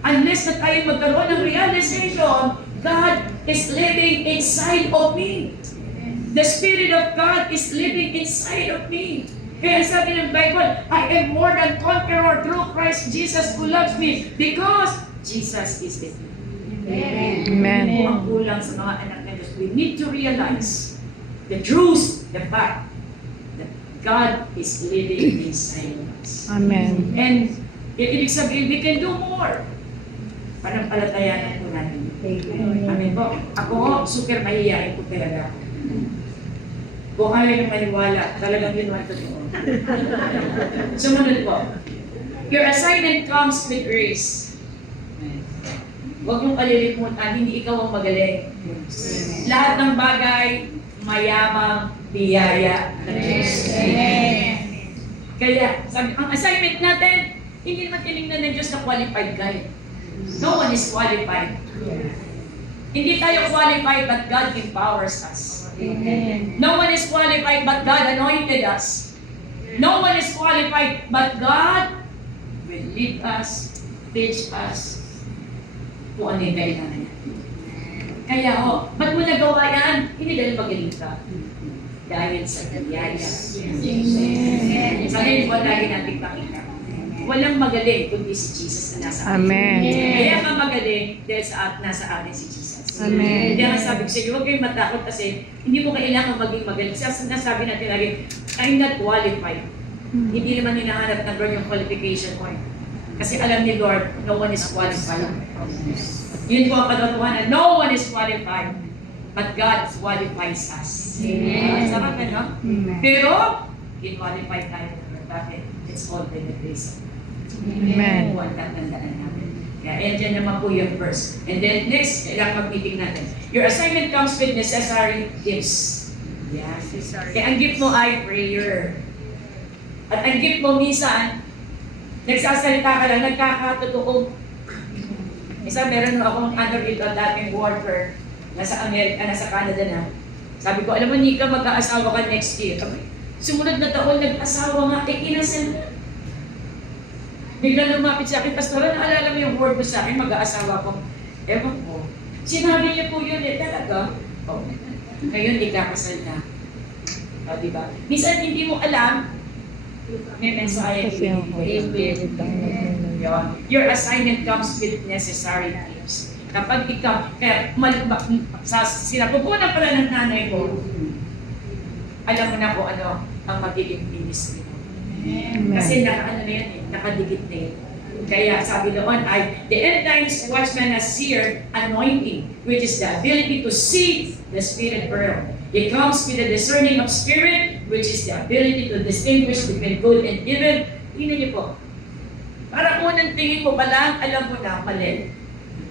Unless na tayo magkaroon ng realization, God is living inside of me. The Spirit of God is living inside of me. Kaya sabi ng Bible, I am more than conqueror through Christ Jesus who loves me because Jesus is with me. Amen. Ito ang kulang sa mga anak ng Diyos. We need to realize the truth, the fact that God is living inside of us. Amen. And ibig sabihin, we can do more. Panampalatayanan po natin. Amen po. Ako, super mahihayin po talaga. Kung ayaw yung maniwala, talagang yun ang totoo. Sumunod po. Your assignment comes with grace. Huwag yung kalilimutan, hindi ikaw ang magaling. Lahat ng bagay, mayamang biyaya ng Diyos. Kaya, sabi, ang assignment natin, hindi naman tinignan ng Diyos na qualified ka eh. No one is qualified. Hindi tayo qualified, but God empowers us. No one is qualified, but God anointed us. No one is qualified, but God will lead us, teach us, kung ano yung kailangan natin. Kaya ba't mo nagawa yan? Hindi dahil magaling ka. Dahil sa biyaya. Sana yun po lagi natin pakita. Walang magaling kundi si Jesus na nasa atin. Amen. Kaya ka magaling dahil nasa atin si Jesus. Amen. Kaya nga sabi ko sa inyo, huwag kayong matakot kasi hindi mo kailangan maging magaling. Kasi nasabi natin lagi, I'm not qualified. Hindi naman hinahanap ng Lord yung qualification point. Kasi alam ni Lord, no one is qualified. Yun po ang katotohanan. No one is qualified. But God qualifies us. Amen. Sarap na, no? Pero, in-qualify tayo. Bakit? It's all by the grace of God. Amen. Huwag tatandaan natin. Kaya yan dyan naman po yung verse. And then next, kailangan mag-meeting natin. Your assignment comes with necessary gifts. Yeah. Kaya ang gift mo ay prayer. At ang gift mo minsan, nagsasalita ka lang, nagkakatotoo. Isa, meron akong dito dating worker, nasa Amerika, nasa Canada na. Sabi ko, alam mo, Nika, mag-aasawa ka next year. Sumunod na taon, nag-asawa nga, inasal. Bigla lumapit sa akin, Pastora, naalala mo yung word mo sa akin, mag-aasawa ko. Ewan ko. Sinabi niya po yun, talaga. Ngayon, ikakasal na. Diba? Minsan, hindi mo alam, may mensahe. Kasi ang Holy Spirit ang nagmumula. Your assignment comes with necessary gifts. Kapag ikaw, kaya sinapupunan pala ng nanay ko, alam mo na kung ano ang magiging ministry mo. Amen. Kasi nakaano na yan eh, nakadikit na yun. Kaya sabi doon ay, the end times watchman has seer anointing, which is the ability to see the spirit realm. It comes with the discerning of spirit, which is the ability to distinguish between good and evil. Tingnan niyo po. Para unang tingin mo pa lang, alam mo na, mali.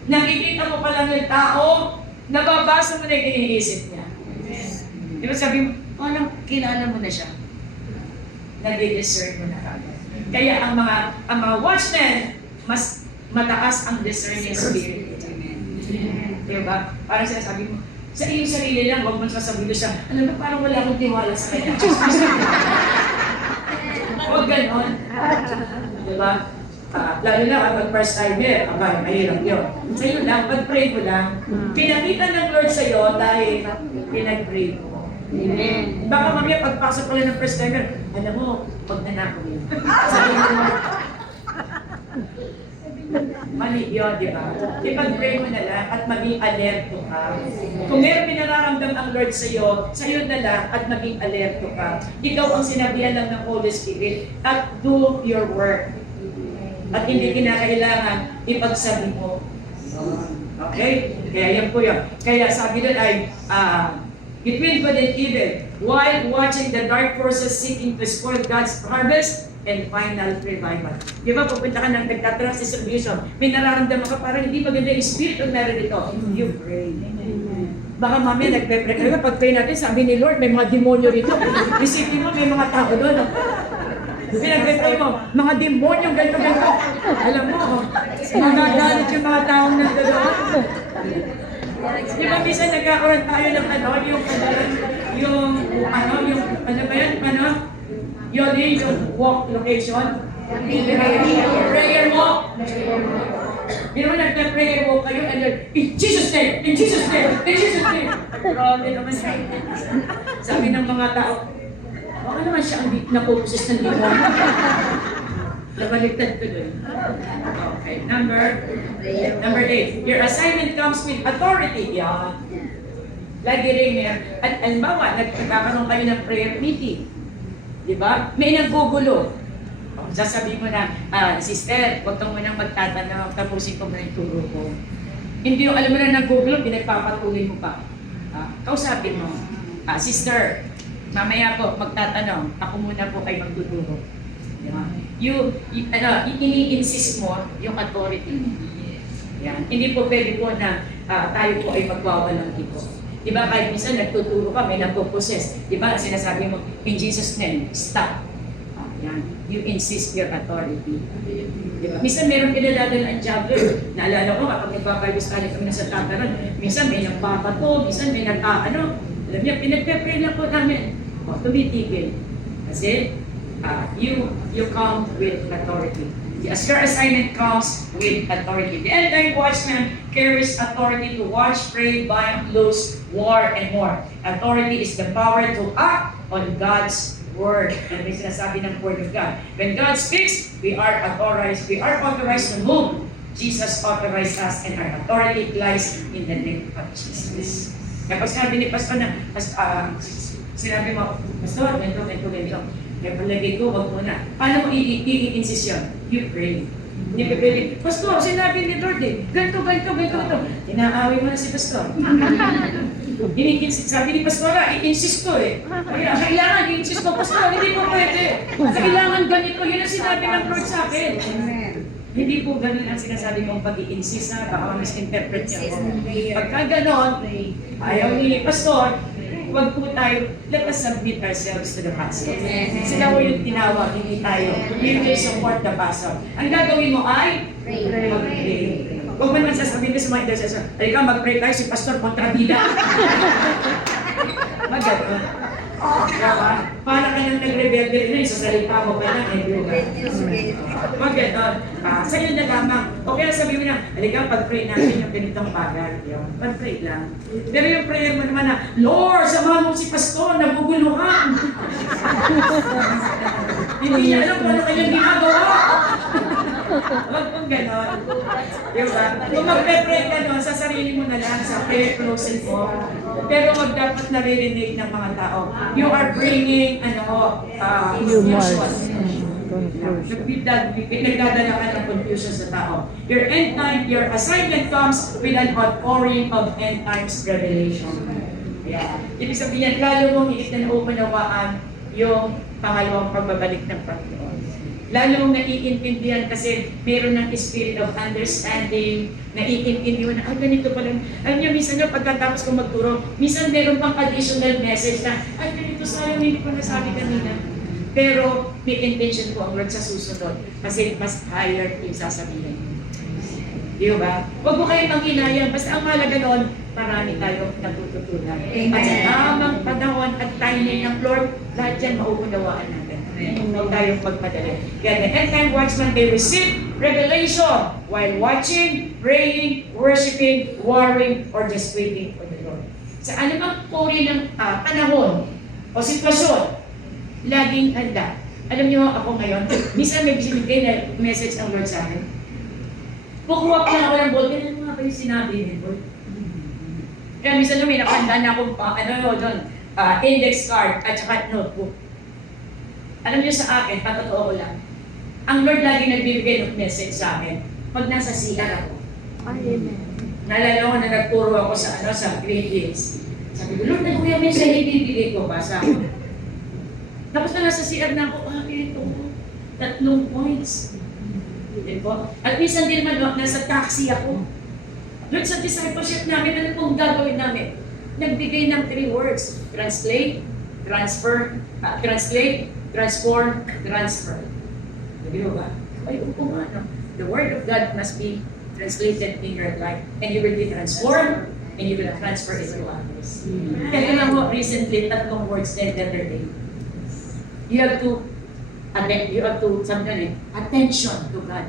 Nakikita mo pa lang ng tao, nababasa mo na yung iniisip niya. Di ba sabi mo, parang kilala mo na siya. nade-discern mo na kagad. Kaya ang mga watchmen, mas mataas ang discerning spirit. Diba? Parang sinasabi mo, sa iyong sarili lang, huwag mo sasabihin siya, alam mo, parang wala akong tiwala sa kanya. Huwag ganon. Diba? Lalo na kapag first timer, mahirap yun. Sa'yo lang, pag-pray mo lang, pinakita ng Lord sa'yo dahil pinag-pray mo. Amen. Baka mamaya pagpasok ko lang ng first timer, alam mo, pag nanako yun. Sabi mo, mali yun, di ba? Ipag-pray mo na lang at maging alerto ka. Kung meron pinararamdam ang Lord sa'yo na lang at maging alerto ka. Ikaw ang sinabihan lang ng Holy Spirit at do your work. At hindi kinakailangan ipagsabi mo. Okay? Kaya yan po yun. Kaya sabi doon ay, between good and evil, while watching the dark forces seeking to spoil God's harvest and final revival. Di ba, pupunta ka ng nagtatrack sa distribution, may nararamdaman ka parang hindi maganda yung spirit o meron ito. You pray. Baka mamaya nagpe-pray ka. Pag-pray natin, sabi ni Lord, may mga demonyo rito. Isipin mo, may mga tao doon. Pinag-pray mo, mga demonyo, ganito. Alam mo, magagalit yung mga taong nandoon. Di ba, minsan nagkakaroon tayo ng yung walk location. Prayer walk. Di ba, nagpa-prayer walk kayo and then, in Jesus' name, in Jesus' name, in Jesus' name. Grabe naman siya. Sabi ng mga tao, baka naman siya ang napupusis ng demon. Nabaligtad ko dun. Okay, number 8. Your assignment comes with authority. Yan. Lagi rin yan. At bawa, nagkakaroon kayo ng prayer meeting. Di ba? May naggugulo. Sasabihin mo na, sister, huwag kang munang magtatanong, tapusin ko muna yung turo ko. Hindi yung alam mo na naggugulo, pinagpapatuloy mo pa. Kausapin mo, sister, mamaya po magtatanong, ako muna po ay magtuturo. Ini-insist mo yung authority. Yan. Hindi po pwede po na tayo po ay magwawalang ito. Diba kahit minsan nagtuturo ka, may nagpo-possess. Diba sinasabi mo, in Jesus' name, stop. Yan. You insist your authority. Diba? Minsan meron pinadadala ang juggler. Naalala ko kapag nagpapalibis kami sa tataran, minsan may nagpapato, minsan may alam niya, pinagpe-pray lang po namin. Tumitigil. Kasi you come with authority. As your assignment comes with authority. The end-time watchman carries authority to watch, pray, bind, loose, war, and more. Authority is the power to act on God's word. And may sinasabi ng word of God. When God speaks, we are authorized. We are authorized to move. Jesus authorized us, and our authority lies in the name of Jesus. Kapag sinabi ni Pastor na, sinabi mo, Pastor, ganito. Kaya palagay ko, wag mo na. Paano mo i-insist yun? You pray. Hindi ka pwede, Pastor, sinabi ni Lord ganito. Inaaway mo na si Pastor. Sabi ni Pastor, i-insist ko Kaya kailangan, i-insist ko, Pastor, hindi po pwede. Kailangan ganito, yun ang sinabi ng Lord sa akin. Hindi po ganun ang sinasabi kong pag-i-insist baka misinterpret niya ako. Pagka ganon, ayaw ni Pastor, wag po tayo, let us submit ourselves to the pastor. Sila po yung tinawag, hindi tayo. We will support the pastor. Ang gagawin mo ay mag-pray. Huwag mo naman sasabihin sa mga intercessor, halika mag-pray tayo si pastor kontrabida. Maganda. Para ka nang nag-rebelde rin sa salita mo pa lang, maganda. Sa'yo na lamang. Okay na sabihin mo na, halika pag-pray natin yung ganitong bagay. Pag-pray lang. Pero yung prayer mo naman na, Lord, samahan mo si pastor, naguguluhan. Hindi niya alam kung ano kanyang ginagawa. Huwag mong ganon. Diba? Kung magpe-pray ka doon, sa sarili mo na lang, sa prayer closet mo. Pero wag dapat naririnig ng mga tao. You are bringing, nagdadala ka ng confusion sa tao. Your assignment comes with an outpouring of end times revelation. Yeah. Ibig sabihin, lalo mong itinaumanawaan yung pangalawang pagbabalik ng Panginoon. Lalo mong naiintindihan kasi meron ng spirit of understanding, naiintindihan na, ganito pala. Alam niyo, minsan nga pagkatapos kong magturo, minsan meron pang additional message na, ganito sayang, hindi ko nasabi kanina. Pero may intention po ang Lord sa susunod kasi mas higher yung sasabihin. Di ba? Huwag mo kayong manghinayang. Basta ang mahalaga noon, marami tayong natututunan. At sa tamang panahon at timing ng Lord, lahat yan mauunawaan natin. Huwag tayong magmadali. Kaya the end time watchmen, they receive revelation while watching, praying, worshiping, warring, or just waiting for the Lord. Sa anumang uri ng panahon o sitwasyon, laging handa. Alam niyo ako ngayon, minsan may binibigay na message ang Lord sa akin. Kukuha pa lang ako ng ball, ganun nga ba yung sinabi ni Lord? Kaya minsan may nakahanda na akong index card at saka notebook. Alam niyo sa akin, patotoo ko lang, ang Lord lagi nagbibigay ng message sa akin pag nasa CR ako. Amen. Naalala ko na nagturo ako sa Great Hills. Sabi ko, Lord, ano yung message na ibibigay ko? Basa ko. Tapos na nasa CR na ako, ito, 3 points. Diba? At minsan din naman, nasa taxi ako. Lord, sa discipleship namin, ano pong gagawin namin? Nagbigay ng 3 words. Translate, transfer, translate, transform, transfer. Diba ba? Ay, upo nga, no? The Word of God must be translated in your life. And you will be transformed, and you will transfer it to others. Kaya lang mo, recently, 3 words the other day. You have to attention to God.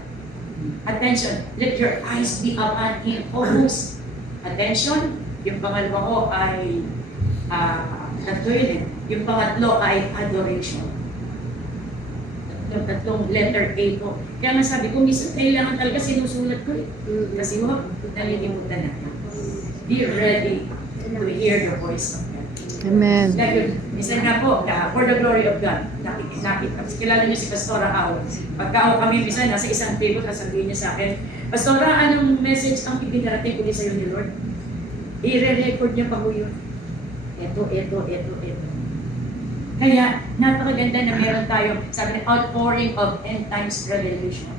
Attention. Let your eyes be upon Him. Focus. Attention. Yung pangalawa ko ay yung pangatlo ay adoration. Tatlong letter A ko. Kaya nga sabi ko, minsan kailangan talaga sinusulat ko eh. Kasi huwag nalilimutan natin. Be ready to hear the voice of God. Amen. Dahil, minsan nga po, for the glory of God, nakikita. Kilala niyo si Pastora Ao. Pagka kami, minsan, nasa isang table, sasabihin niya sa akin, Pastora, anong message ang ipinarating ko sa iyo ni Lord? I-re-record niya pa ko yun. Ito. Kaya, napakaganda na meron tayo, sabi niya, outpouring of end times revelation.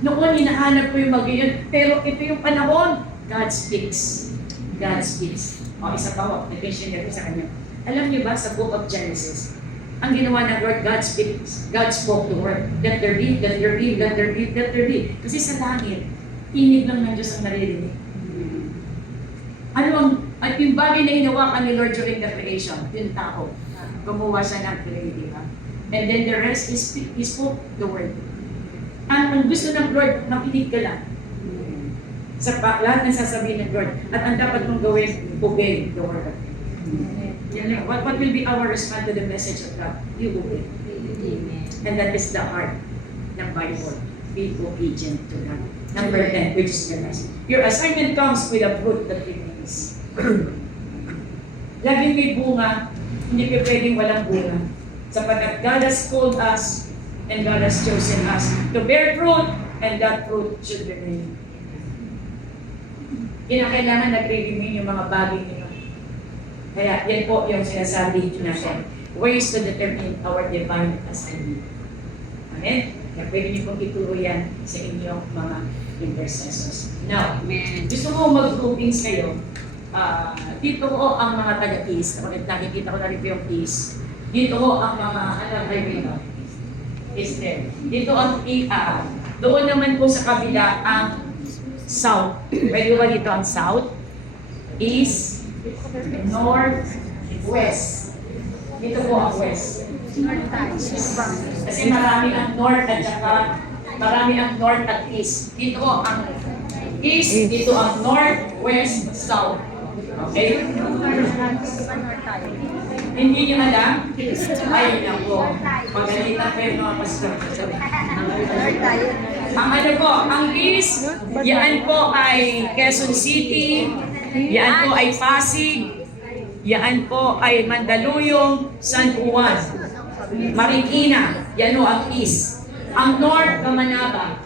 Noon, hinahanap ko yung mag-iyon, pero ito yung panahon, God speaks. God speaks. O, isa pa ho, nag-mention niya sa kanya. Alam niyo ba, sa book of Genesis, ang ginawa ng Lord, God speaks. God spoke the word. Let there be, let there be, let there be, let there be. Kasi sa langit, tinig lang ng Diyos ang naririnig. At yung bagay na hinawakan ni Lord during the creation, yung tao, gumawa siya ng creative. And then the rest is He spoke the word. Ang gusto ng Lord, makinig ka lang. Sa lahat ng sasabihin ng Lord. At ang dapat mong gawin, obey the word of God. What will be our response to the message of God? You obey. And that is the heart ng Bible. Be obedient to God. Number 10, which is your assignment. Your assignment comes with a fruit that remains. Laging may bunga, hindi pa pwedeng walang bunga. Sapagkat God has called us and God has chosen us to bear fruit, and that fruit should remain. Kinakailangan nag-remain yung mga bagay nyo. Kaya yan po yung sinasabi natin. Ways to determine our divine assignment. Amen? Kaya pwede nyo pong ituro yan sa inyong mga intercessors. Now, gusto ko mag-groupings kayo. Dito ko ang mga taga-peace. Nakikita ko na rin yung peace. Dito ko ang mga is there. Dito ang doon naman po sa kabila ang south. Pwede ba dito ang south, east, north, west. Dito po ang west. Kasi marami ang north at saka marami ang north at east. Dito ang east, dito ang north, west, south. Okay? Hindi nyo alam? Ay, naku. Pagalitan kayo mga pastor. Ang ano po, ang east, yan po ay Quezon City, yan po ay Pasig, yan po ay Mandaluyong, San Juan, Marikina, yan po ang east. Ang north, Kamanaba.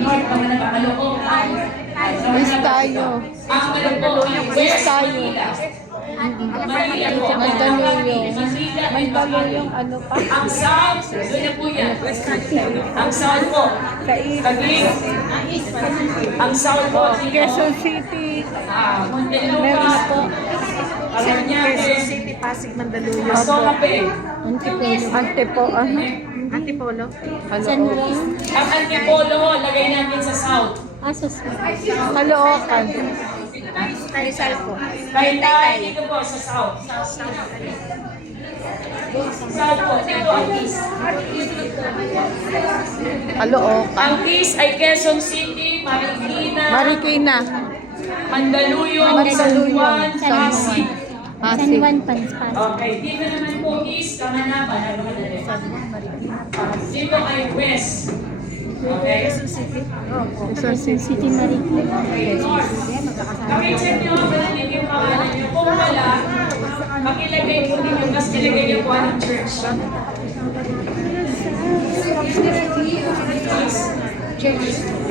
North, Kamanaba, Caloocan. East tayo. Ang ano po, west tayo. Manila po. May daluyong ano pa. Ang south, doon na po yan. Ang south po, Taguig. Ang south po, Quezon City. Muntinlupa. Meron na po. Parañaque, City, Pasig, Mandaluyong. Sonape, Antipolo. Antipolo. Caloocan. ang Antipolo, lagay natin sa south. Caloocan. Rizal po. Taytay, dito po sa south. South po, dito ang east. Caloocan. Ang east ay Quezon City, Marikina, Marikina. Mandaluyong, San Juan, Pasig. Pasig. Okay, dito naman po east, Kamanapan, napakadali. Dito ay west. Okay? Quezon City. Okay, north. Pakicheck nyo, panalig yung pangalan nyo. Kung wala, pakilagay po ninyo, tapos nilagay niyo po anong church. Church.